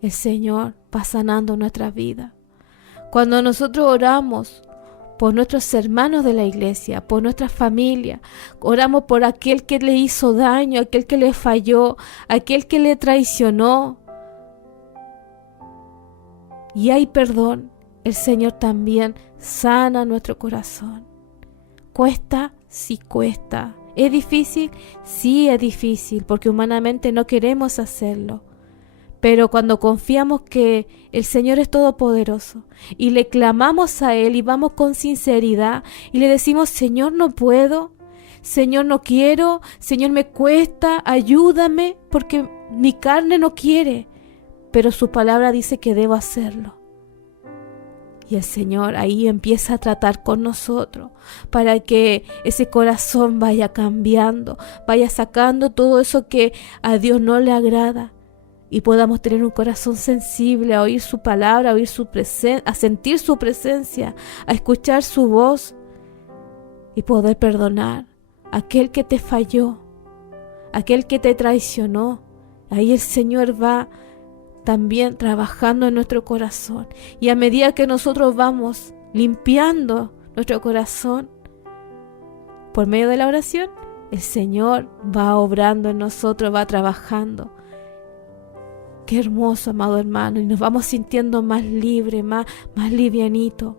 el Señor va sanando nuestra vida. Cuando nosotros oramos por nuestros hermanos de la iglesia, por nuestra familia, oramos por aquel que le hizo daño, aquel que le falló, aquel que le traicionó, y hay perdón, el Señor también sana nuestro corazón. ¿Cuesta? Sí cuesta. ¿Es difícil? Sí es difícil, porque humanamente no queremos hacerlo. Pero cuando confiamos que el Señor es todopoderoso y le clamamos a Él y vamos con sinceridad y le decimos: Señor, no puedo, Señor, no quiero, Señor, me cuesta, ayúdame, porque mi carne no quiere, pero su palabra dice que debo hacerlo. Y el Señor ahí empieza a tratar con nosotros para que ese corazón vaya cambiando, vaya sacando todo eso que a Dios no le agrada y podamos tener un corazón sensible a oír su palabra, a oír su a sentir su presencia, a escuchar su voz y poder perdonar a aquel que te falló, a aquel que te traicionó. Ahí el Señor va también trabajando en nuestro corazón. Y a medida que nosotros vamos limpiando nuestro corazón por medio de la oración, el Señor va obrando en nosotros, va trabajando. Qué hermoso, amado hermano, y nos vamos sintiendo más libres, más livianito.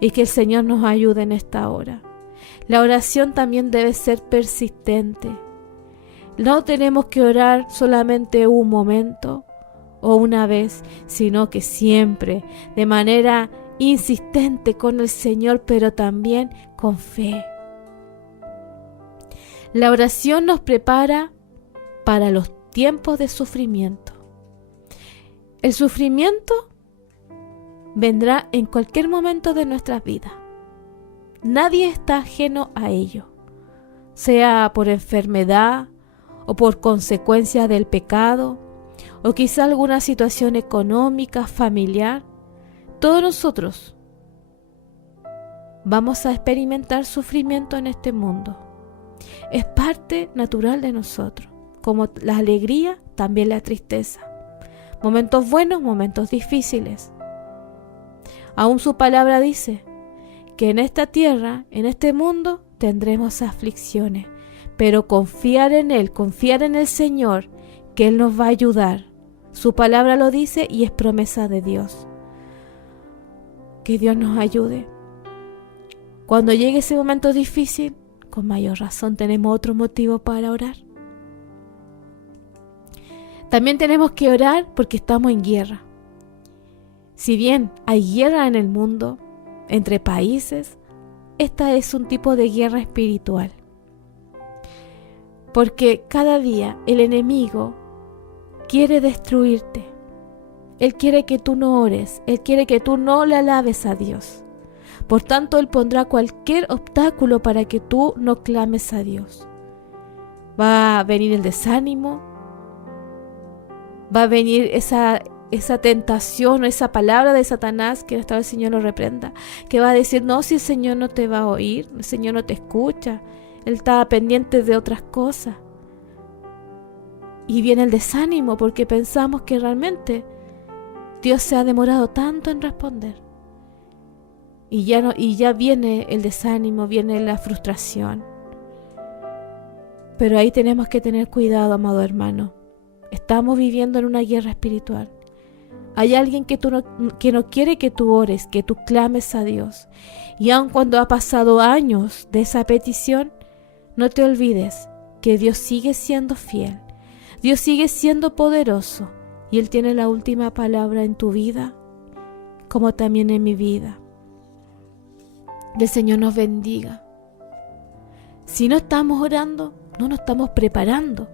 Y que el Señor nos ayude en esta hora. La oración también debe ser persistente. No tenemos que orar solamente un momento o una vez, sino que siempre, de manera insistente con el Señor, pero también con fe. La oración nos prepara para los tiempos de sufrimiento. El sufrimiento vendrá en cualquier momento de nuestras vidas. Nadie está ajeno a ello, sea por enfermedad, o por consecuencia del pecado, o quizá alguna situación económica, familiar. Todos nosotros vamos a experimentar sufrimiento en este mundo. Es parte natural de nosotros, como la alegría, también la tristeza. Momentos buenos, momentos difíciles. Aún su palabra dice que en esta tierra, en este mundo, tendremos aflicciones, pero confiar en Él, confiar en el Señor, que Él nos va a ayudar. Su palabra lo dice y es promesa de Dios. Que Dios nos ayude. Cuando llegue ese momento difícil, con mayor razón tenemos otro motivo para orar. También tenemos que orar porque estamos en guerra. Si bien hay guerra en el mundo, entre países, esta es un tipo de guerra espiritual. Porque cada día el enemigo quiere destruirte. Él quiere que tú no ores, Él quiere que tú no le alabes a Dios. Por tanto, Él pondrá cualquier obstáculo para que tú no clames a Dios. Va a venir el desánimo, va a venir esa tentación o esa palabra de Satanás, que hasta el Señor lo reprenda, que va a decir, no, si el Señor no te va a oír, el Señor no te escucha, Él está pendiente de otras cosas. Y viene el desánimo porque pensamos que realmente Dios se ha demorado tanto en responder. Y ya viene el desánimo, viene la frustración. Pero ahí tenemos que tener cuidado, amado hermano. Estamos viviendo en una guerra espiritual. Hay alguien que no quiere que tú ores, que tú clames a Dios. Y aun cuando ha pasado años de esa petición, no te olvides que Dios sigue siendo fiel. Dios sigue siendo poderoso. Y Él tiene la última palabra en tu vida, como también en mi vida. El Señor nos bendiga. Si no estamos orando, no nos estamos preparando.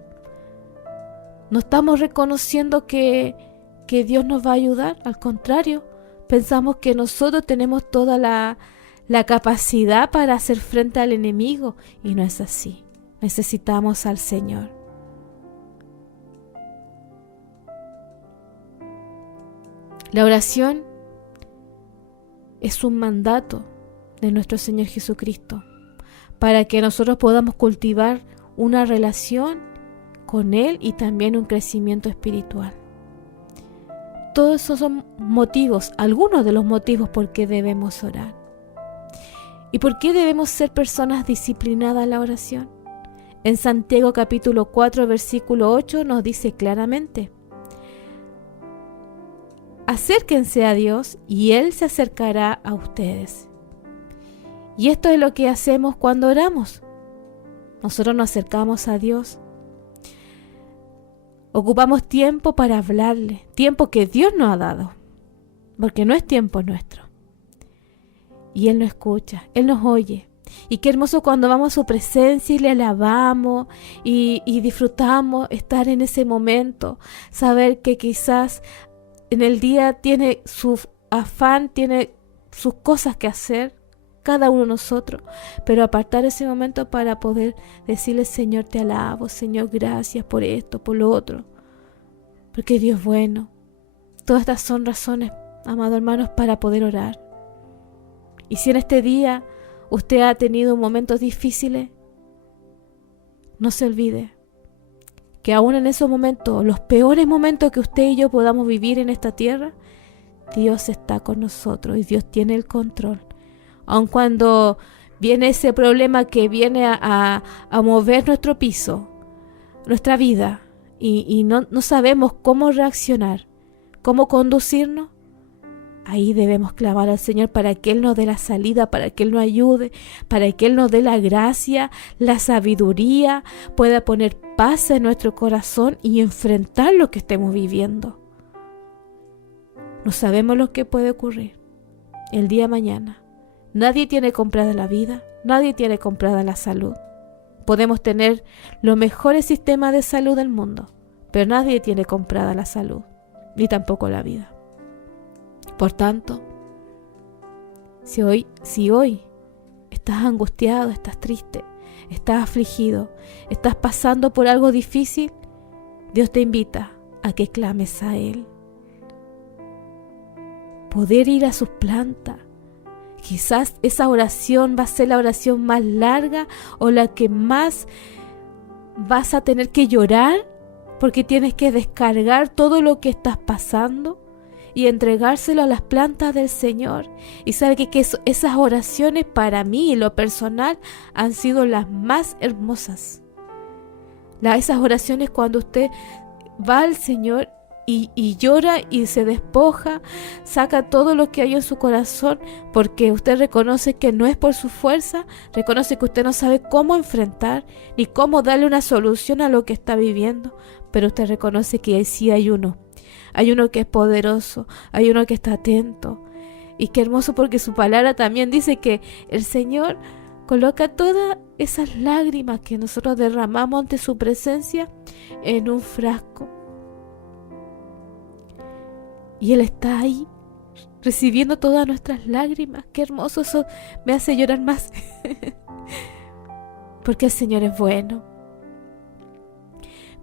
No estamos reconociendo que Dios nos va a ayudar. Al contrario, pensamos que nosotros tenemos toda la capacidad para hacer frente al enemigo. Y no es así. Necesitamos al Señor. La oración es un mandato de nuestro Señor Jesucristo para que nosotros podamos cultivar una relación con Él y también un crecimiento espiritual. Todos esos son motivos, algunos de los motivos por qué debemos orar. ¿Y por qué debemos ser personas disciplinadas en la oración? En Santiago capítulo 4 versículo 8 nos dice claramente: acérquense a Dios y Él se acercará a ustedes. Y esto es lo que hacemos cuando oramos. Nosotros nos acercamos a Dios. Ocupamos tiempo para hablarle, tiempo que Dios nos ha dado, porque no es tiempo nuestro. Y Él nos escucha, Él nos oye. Y qué hermoso cuando vamos a su presencia y le alabamos y disfrutamos estar en ese momento, saber que quizás en el día tiene su afán, tiene sus cosas que hacer, cada uno de nosotros, pero apartar ese momento para poder decirle: Señor, te alabo, Señor, gracias por esto, por lo otro, porque Dios es bueno. Todas estas son razones, amados hermanos, para poder orar. Y si en este día usted ha tenido momentos difíciles, no se olvide que aún en esos momentos, los peores momentos que usted y yo podamos vivir en esta tierra, Dios está con nosotros y Dios tiene el control. Aun cuando viene ese problema que viene a mover nuestro piso, nuestra vida, y no sabemos cómo reaccionar, cómo conducirnos, ahí debemos clamar al Señor para que Él nos dé la salida, para que Él nos ayude, para que Él nos dé la gracia, la sabiduría, pueda poner paz en nuestro corazón y enfrentar lo que estemos viviendo. No sabemos lo que puede ocurrir el día de mañana. Nadie tiene comprada la vida, nadie tiene comprada la salud. Podemos tener los mejores sistemas de salud del mundo, pero nadie tiene comprada la salud, ni tampoco la vida. Por tanto, si hoy estás angustiado, estás triste, estás afligido, estás pasando por algo difícil, Dios te invita a que clames a Él. Poder ir a sus plantas. Quizás esa oración va a ser la oración más larga o la que más vas a tener que llorar porque tienes que descargar todo lo que estás pasando. y entregárselo a las plantas del Señor. Y sabe que esas oraciones para mí, en lo personal, han sido las más hermosas. Esas oraciones cuando usted va al Señor y llora y se despoja, saca todo lo que hay en su corazón, porque usted reconoce que no es por su fuerza, reconoce que usted no sabe cómo enfrentar ni cómo darle una solución a lo que está viviendo, pero usted reconoce que sí hay uno que es poderoso, hay uno que está atento. Y qué hermoso, porque su palabra también dice que el Señor coloca todas esas lágrimas que nosotros derramamos ante su presencia en un frasco. Y Él está ahí, recibiendo todas nuestras lágrimas. Qué hermoso, eso me hace llorar más. Porque el Señor es bueno.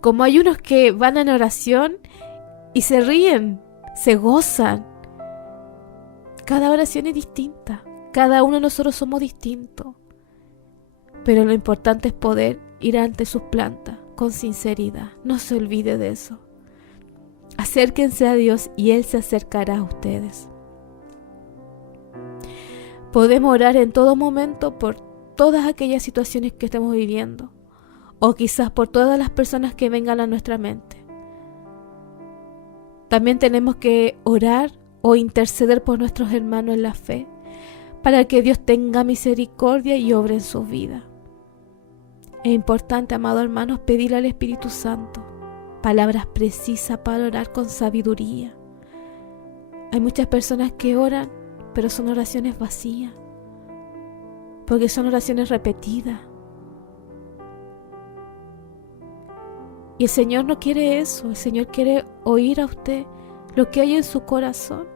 Como hay unos que van en oración y se ríen, se gozan. Cada oración es distinta. Cada uno de nosotros somos distintos. Pero lo importante es poder ir ante sus plantas con sinceridad. No se olvide de eso. Acérquense a Dios y Él se acercará a ustedes. Podemos orar en todo momento por todas aquellas situaciones que estamos viviendo, o quizás por todas las personas que vengan a nuestra mente. También tenemos que orar o interceder por nuestros hermanos en la fe, para que Dios tenga misericordia y obre en sus vidas. Es importante, amados hermanos, pedirle al Espíritu Santo palabras precisas para orar con sabiduría. Hay muchas personas que oran, pero son oraciones vacías, porque son oraciones repetidas. Y el Señor no quiere eso. El Señor quiere oír a usted lo que hay en su corazón.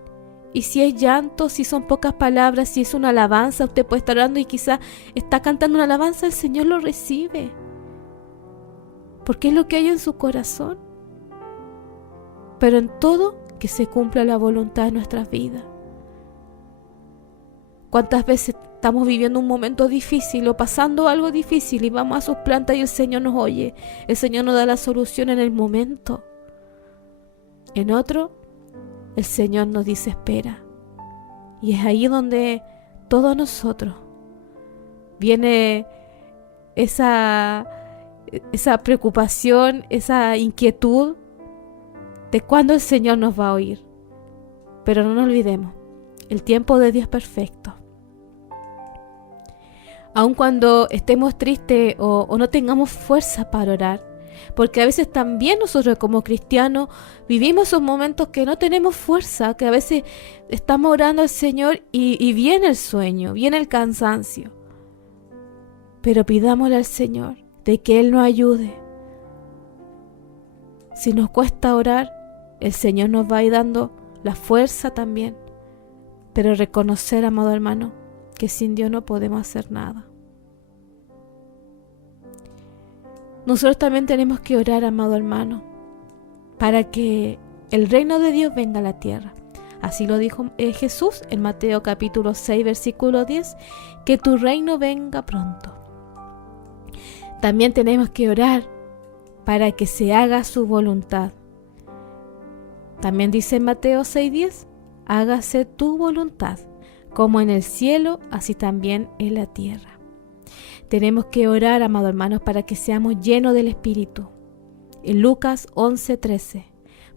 Y si es llanto, si son pocas palabras, si es una alabanza, usted puede estar orando y quizá está cantando una alabanza, el Señor lo recibe. Porque es lo que hay en su corazón. Pero en todo, que se cumpla la voluntad de nuestras vidas. ¿Cuántas veces estamos viviendo un momento difícil o pasando algo difícil y vamos a sus plantas y el Señor nos oye? El Señor nos da la solución en el momento. En otro, el Señor nos dice espera. Y es ahí donde todos nosotros viene esa preocupación, esa inquietud de cuándo el Señor nos va a oír. Pero no nos olvidemos, el tiempo de Dios es perfecto. Aun cuando estemos tristes o no tengamos fuerza para orar, porque a veces también nosotros como cristianos vivimos esos momentos que no tenemos fuerza, que a veces estamos orando al Señor y viene el sueño, viene el cansancio. Pero pidámosle al Señor de que Él nos ayude. Si nos cuesta orar, el Señor nos va a ir dando la fuerza también. Pero reconocer, amado hermano, que sin Dios no podemos hacer nada. Nosotros también tenemos que orar, amado hermano, para que el reino de Dios venga a la tierra. Así lo dijo Jesús en Mateo capítulo 6, versículo 10, que tu reino venga pronto. También tenemos que orar para que se haga su voluntad. También dice en Mateo 6:10, hágase tu voluntad, como en el cielo, así también en la tierra. Tenemos que orar, amados hermanos, para que seamos llenos del Espíritu. En Lucas 11:13,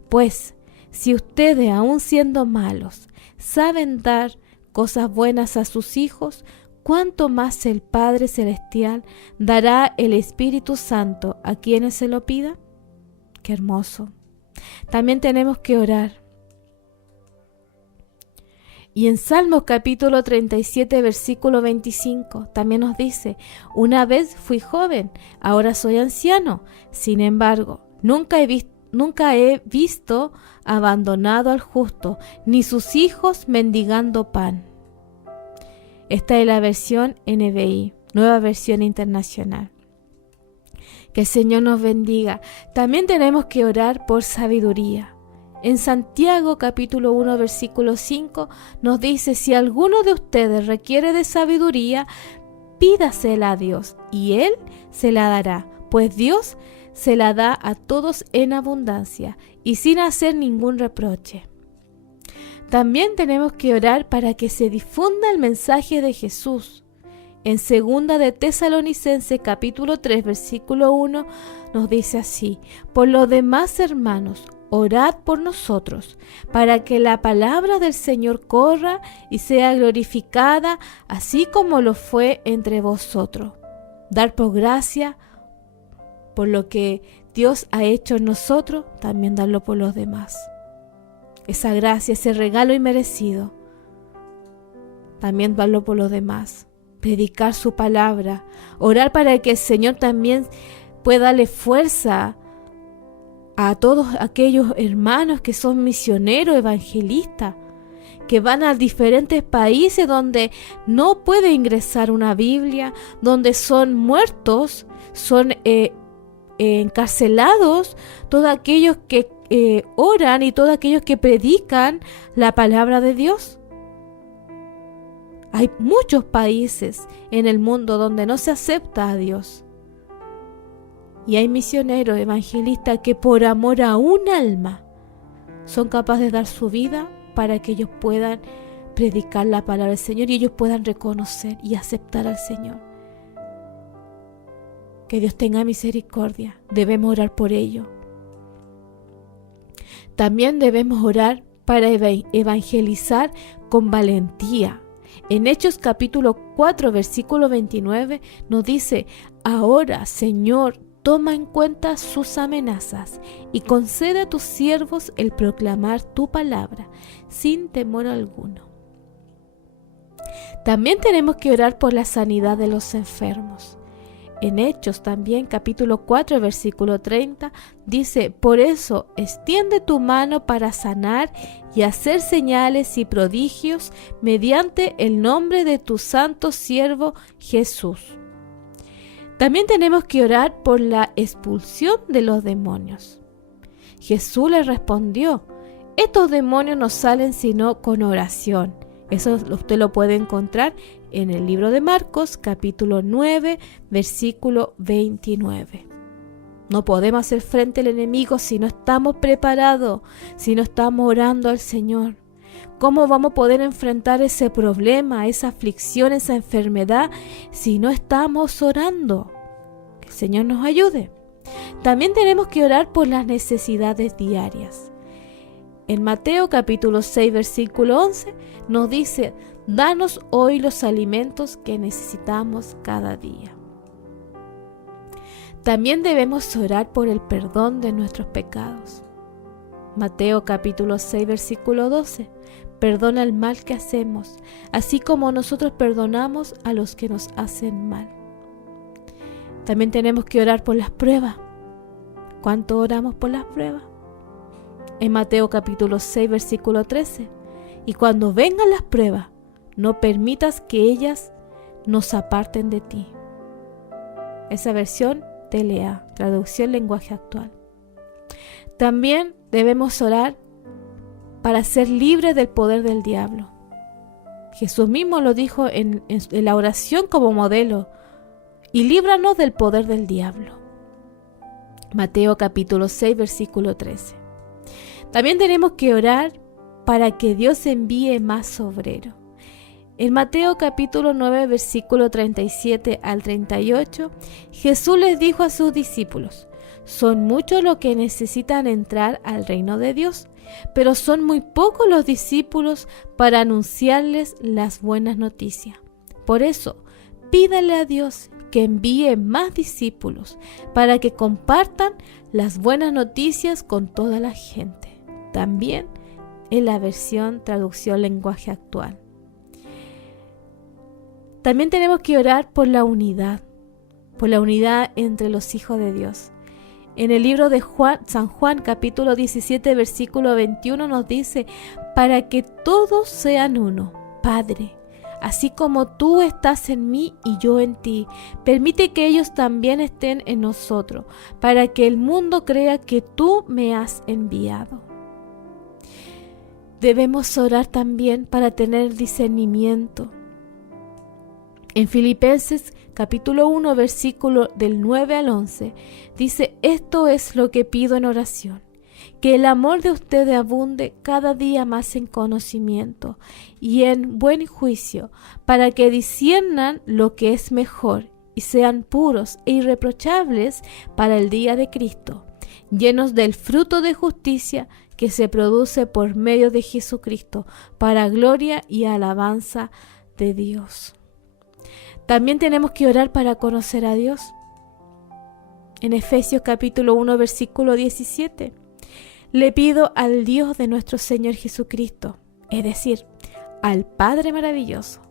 pues si ustedes, aun siendo malos, saben dar cosas buenas a sus hijos, ¿cuánto más el Padre Celestial dará el Espíritu Santo a quienes se lo pidan? ¡Qué hermoso! También tenemos que orar. Y en Salmos capítulo 37, versículo 25, también nos dice, una vez fui joven, ahora soy anciano. Sin embargo, nunca he visto abandonado al justo, ni sus hijos mendigando pan. Esta es la versión NBI, Nueva Versión Internacional. Que el Señor nos bendiga. También tenemos que orar por sabiduría. En Santiago capítulo 1 versículo 5 nos dice, si alguno de ustedes requiere de sabiduría, pídasela a Dios y Él se la dará, pues Dios se la da a todos en abundancia y sin hacer ningún reproche. También tenemos que orar para que se difunda el mensaje de Jesús. En 2 de Tesalonicenses capítulo 3 versículo 1 nos dice así: por lo demás, hermanos, orad por nosotros, para que la palabra del Señor corra y sea glorificada, así como lo fue entre vosotros. Dar por gracia por lo que Dios ha hecho en nosotros, también darlo por los demás. Esa gracia, ese regalo inmerecido, también darlo por los demás. Predicar su palabra, orar para que el Señor también pueda darle fuerza a todos aquellos hermanos que son misioneros, evangelistas, que van a diferentes países donde no puede ingresar una Biblia, donde son muertos, son encarcelados, todos aquellos que oran y todos aquellos que predican la palabra de Dios. Hay muchos países en el mundo donde no se acepta a Dios. Y hay misioneros, evangelistas que por amor a un alma son capaces de dar su vida para que ellos puedan predicar la palabra del Señor y ellos puedan reconocer y aceptar al Señor. Que Dios tenga misericordia. Debemos orar por ello. También debemos orar para evangelizar con valentía. En Hechos capítulo 4 versículo 29 nos dice: ahora, Señor, toma en cuenta sus amenazas y concede a tus siervos el proclamar tu palabra sin temor alguno. También tenemos que orar por la sanidad de los enfermos. En Hechos también, capítulo 4, versículo 30, dice: por eso, extiende tu mano para sanar y hacer señales y prodigios mediante el nombre de tu santo siervo Jesús. También tenemos que orar por la expulsión de los demonios. Jesús le respondió: estos demonios no salen sino con oración. Eso usted lo puede encontrar en el libro de Marcos, capítulo 9, versículo 29. No podemos hacer frente al enemigo si no estamos preparados, si no estamos orando al Señor. ¿Cómo vamos a poder enfrentar ese problema, esa aflicción, esa enfermedad, si no estamos orando? Que el Señor nos ayude. También tenemos que orar por las necesidades diarias. En Mateo capítulo 6, versículo 11, nos dice: danos hoy los alimentos que necesitamos cada día. También debemos orar por el perdón de nuestros pecados. Mateo capítulo 6, versículo 12. Perdona el mal que hacemos, así como nosotros perdonamos a los que nos hacen mal. También tenemos que orar por las pruebas. ¿Cuánto oramos por las pruebas? En Mateo capítulo 6, versículo 13. Y cuando vengan las pruebas, no permitas que ellas nos aparten de ti. Esa versión TLA, traducción lenguaje actual. También debemos orar para ser libres del poder del diablo. Jesús mismo lo dijo en la oración como modelo: y líbranos del poder del diablo. Mateo capítulo 6, versículo 13. También tenemos que orar para que Dios envíe más obreros. En Mateo capítulo 9, versículo 37 al 38, Jesús les dijo a sus discípulos: son muchos los que necesitan entrar al reino de Dios, pero son muy pocos los discípulos para anunciarles las buenas noticias. Por eso, pídale a Dios que envíe más discípulos para que compartan las buenas noticias con toda la gente. También en la versión traducción lenguaje actual. También tenemos que orar por la unidad entre los hijos de Dios. En el libro de San Juan, capítulo 17, versículo 21 nos dice: para que todos sean uno, Padre, así como tú estás en mí y yo en ti, permite que ellos también estén en nosotros, para que el mundo crea que tú me has enviado. Debemos orar también para tener discernimiento. En Filipenses capítulo 1, versículo del 9 al 11, dice: esto es lo que pido en oración, Que el amor de ustedes abunde cada día más en conocimiento y en buen juicio, para que disciernan lo que es mejor y sean puros e irreprochables para el día de Cristo, llenos del fruto de justicia que se produce por medio de Jesucristo, para gloria y alabanza de Dios. También tenemos que orar para conocer a Dios. En Efesios capítulo 1, versículo 17, le pido al Dios de nuestro Señor Jesucristo, es decir, al Padre maravilloso,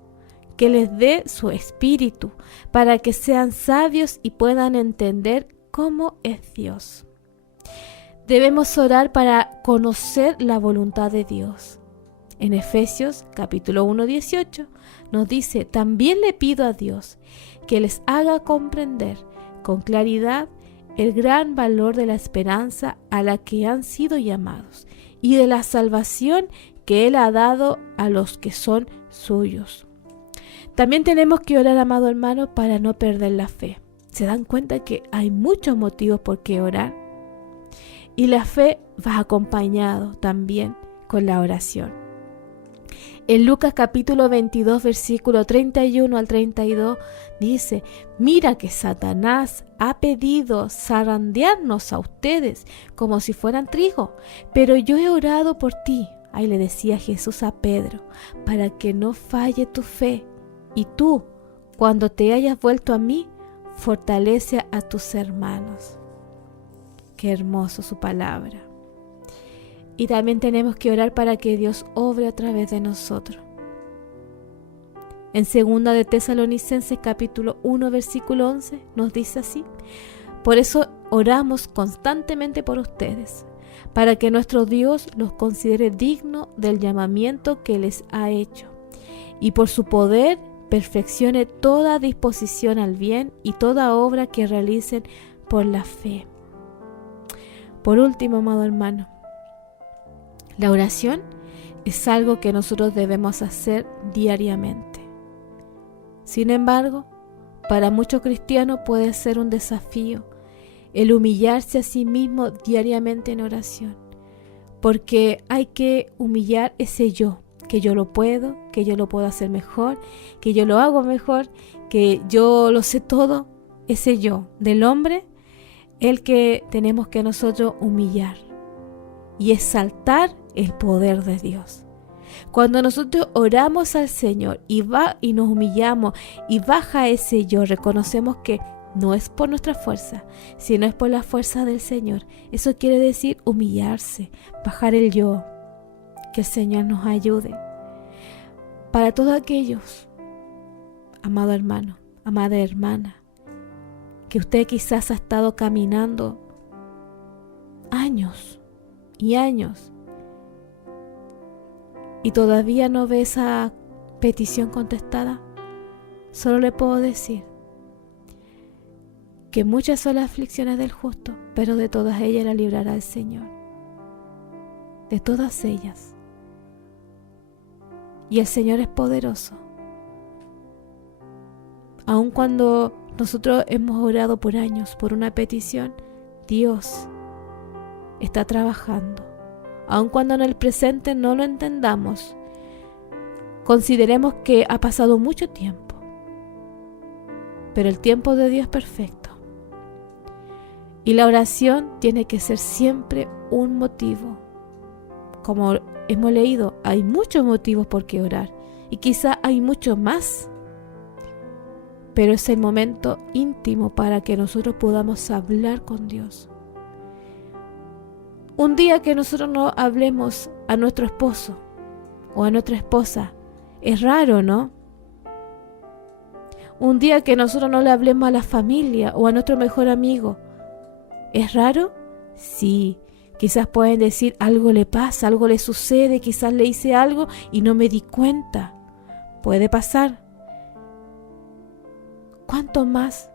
que les dé su espíritu para que sean sabios y puedan entender cómo es Dios. Debemos orar para conocer la voluntad de Dios. En Efesios capítulo 1, 18 nos dice: también le pido a Dios que les haga comprender con claridad el gran valor de la esperanza a la que han sido llamados y de la salvación que Él ha dado a los que son suyos. También tenemos que orar, amado hermano, para no perder la fe. ¿Se dan cuenta que hay muchos motivos por qué orar? Y la fe va acompañado también con la oración. En Lucas capítulo 22, versículo 31 al 32 dice: mira que Satanás ha pedido zarandearnos a ustedes como si fueran trigo, pero yo he orado por ti, ahí le decía Jesús a Pedro, para que no falle tu fe. Y tú, cuando te hayas vuelto a mí, fortalece a tus hermanos. Qué hermoso su palabra. Y también tenemos que orar para que Dios obre a través de nosotros. En 2 de Tesalonicenses capítulo 1, versículo 11 nos dice así: por eso oramos constantemente por ustedes, para que nuestro Dios los considere dignos del llamamiento que les ha hecho, y por su poder perfeccione toda disposición al bien y toda obra que realicen por la fe. Por último, amado hermano, la oración es algo que nosotros debemos hacer diariamente. Sin embargo, para muchos cristianos puede ser un desafío el humillarse a sí mismo diariamente en oración, porque hay que humillar ese yo, que yo lo puedo hacer mejor, que yo lo hago mejor, que yo lo sé todo, ese yo del hombre, el que tenemos que nosotros humillar y exaltar el poder de Dios. Cuando nosotros oramos al Señor y nos humillamos y baja ese yo, reconocemos que no es por nuestra fuerza, sino es por la fuerza del Señor. Eso quiere decir humillarse, bajar el yo. Que el Señor nos ayude. Para todos aquellos, amado hermano, amada hermana, que usted quizás ha estado caminando años y años y todavía no ve esa petición contestada, solo le puedo decir que muchas son las aflicciones del justo, pero de todas ellas la librará el Señor. De todas ellas. Y el Señor es poderoso. Aun cuando nosotros hemos orado por años por una petición, Dios está trabajando. Aun cuando en el presente no lo entendamos, consideremos que ha pasado mucho tiempo, pero el tiempo de Dios es perfecto. Y la oración tiene que ser siempre un motivo. Como hemos leído, hay muchos motivos por qué orar, y quizá hay muchos más, pero es el momento íntimo para que nosotros podamos hablar con Dios. Un día que nosotros no hablemos a nuestro esposo o a nuestra esposa, es raro, ¿no? Un día que nosotros no le hablemos a la familia o a nuestro mejor amigo, ¿es raro? Sí, quizás pueden decir algo le pasa, algo le sucede, quizás le hice algo y no me di cuenta. Puede pasar. ¿Cuánto más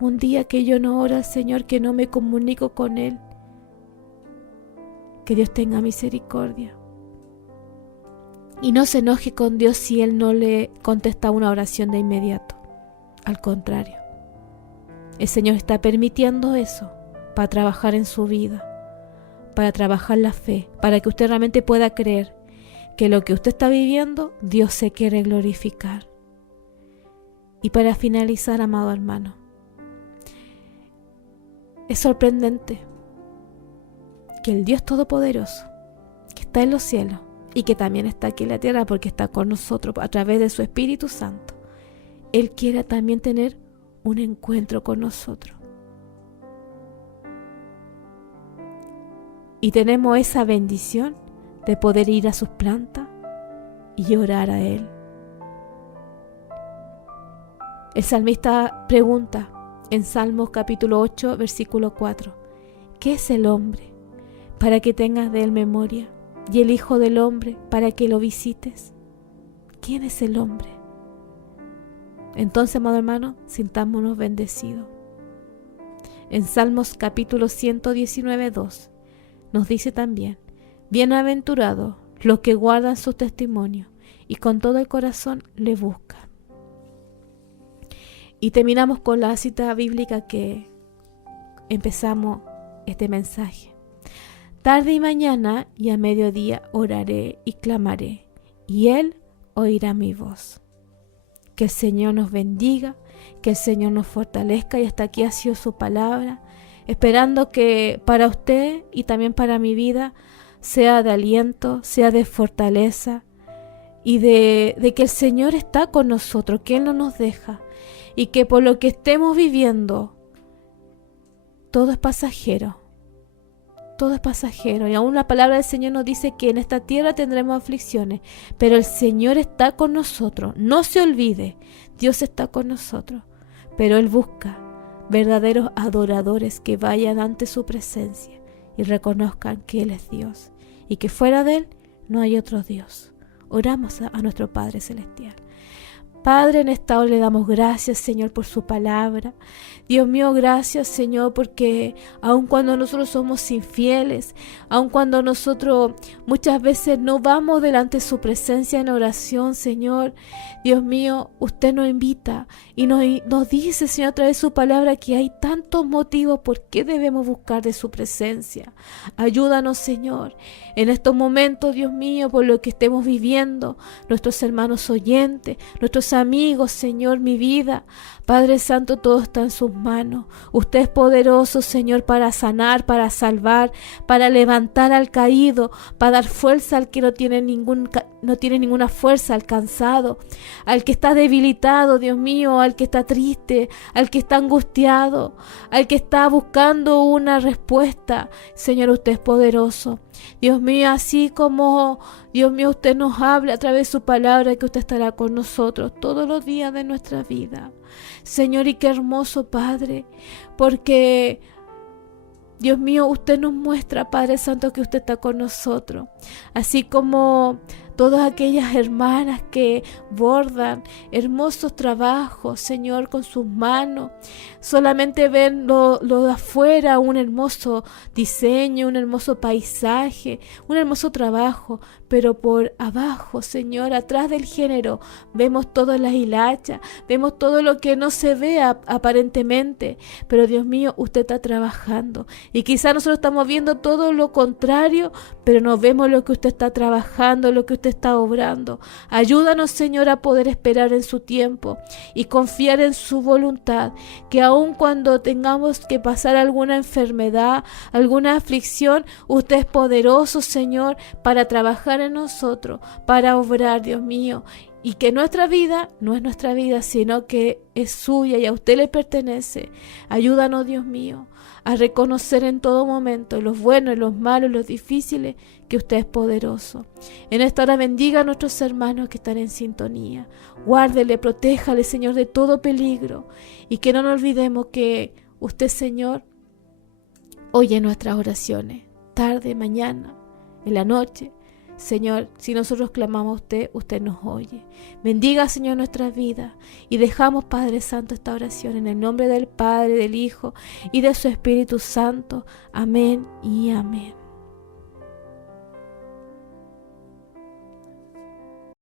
un día que yo no oro al Señor, que no me comunico con Él? Que Dios tenga misericordia. Y no se enoje con Dios si Él no le contesta una oración de inmediato. Al contrario, el Señor está permitiendo eso para trabajar en su vida, para trabajar la fe, para que usted realmente pueda creer que lo que usted está viviendo, Dios se quiere glorificar. Y para finalizar, amado hermano, es sorprendente que el Dios Todopoderoso, que está en los cielos y que también está aquí en la tierra porque está con nosotros a través de su Espíritu Santo, Él quiera también tener un encuentro con nosotros. Y tenemos esa bendición de poder ir a sus plantas y orar a Él. El salmista pregunta en Salmos capítulo 8, versículo 4, ¿qué es el hombre para que tengas de él memoria? Y el Hijo del Hombre para que lo visites. ¿Quién es el hombre? Entonces, amado hermano, sintámonos bendecidos. En Salmos capítulo 119, 2, nos dice también, bienaventurados los que guardan sus testimonios y con todo el corazón le buscan. Y terminamos con la cita bíblica que empezamos este mensaje. Tarde y mañana y a mediodía oraré y clamaré, y Él oirá mi voz. Que el Señor nos bendiga, que el Señor nos fortalezca, y hasta aquí ha sido su palabra, esperando que para usted y también para mi vida sea de aliento, sea de fortaleza, y de que el Señor está con nosotros, que Él no nos deja, y que por lo que estemos viviendo, todo es pasajero. Todo es pasajero, y aún la palabra del Señor nos dice que en esta tierra tendremos aflicciones, pero el Señor está con nosotros. No se olvide, Dios está con nosotros, pero Él busca verdaderos adoradores que vayan ante su presencia y reconozcan que Él es Dios y que fuera de Él no hay otro Dios. Oramos a nuestro Padre Celestial. Padre, en esta hora le damos gracias, Señor, por su palabra. Dios mío, gracias, Señor, porque aun cuando nosotros somos infieles, aun cuando nosotros muchas veces no vamos delante de su presencia en oración, Señor, Dios mío, usted nos invita y nos dice, Señor, a través de su palabra que hay tantos motivos por qué debemos buscar de su presencia. Ayúdanos, Señor, en estos momentos, Dios mío, por lo que estemos viviendo, nuestros hermanos oyentes, nuestros amigos, Señor, mi vida. Padre Santo, todo está en sus manos. Usted es poderoso, Señor, para sanar, para salvar, para levantar al caído, para dar fuerza al que no tiene ninguna fuerza, al cansado, al que está debilitado, Dios mío, al que está triste, al que está angustiado, al que está buscando una respuesta. Señor, usted es poderoso. Dios mío, así como Dios mío, usted nos habla a través de su palabra, que usted estará con nosotros todos los días de nuestra vida. Señor, y qué hermoso, Padre, porque Dios mío, usted nos muestra, Padre Santo, que usted está con nosotros, así como todas aquellas hermanas que bordan hermosos trabajos, Señor, con sus manos. Solamente ven lo de afuera, un hermoso diseño, un hermoso paisaje, un hermoso trabajo, pero por abajo, Señor, atrás del género, vemos todas las hilachas, vemos todo lo que no se ve aparentemente, pero Dios mío, usted está trabajando, y quizás nosotros estamos viendo todo lo contrario, pero no vemos lo que usted está trabajando, lo que usted está obrando. Ayúdanos, Señor, a poder esperar en su tiempo y confiar en su voluntad, que aun cuando tengamos que pasar alguna enfermedad, alguna aflicción, usted es poderoso, Señor, para trabajar en nosotros, para obrar, Dios mío, y que nuestra vida no es nuestra vida, sino que es suya y a usted le pertenece. Ayúdanos, Dios mío, a reconocer en todo momento los buenos, los malos, los difíciles, que usted es poderoso. En esta hora bendiga a nuestros hermanos que están en sintonía. Guárdele, protéjale, Señor, de todo peligro, y que no nos olvidemos que usted, Señor, oye nuestras oraciones, tarde, mañana, en la noche. Señor, si nosotros clamamos a usted, usted nos oye. Bendiga, Señor, nuestras vidas, y dejamos, Padre Santo, esta oración en el nombre del Padre, del Hijo y de su Espíritu Santo. Amén y amén.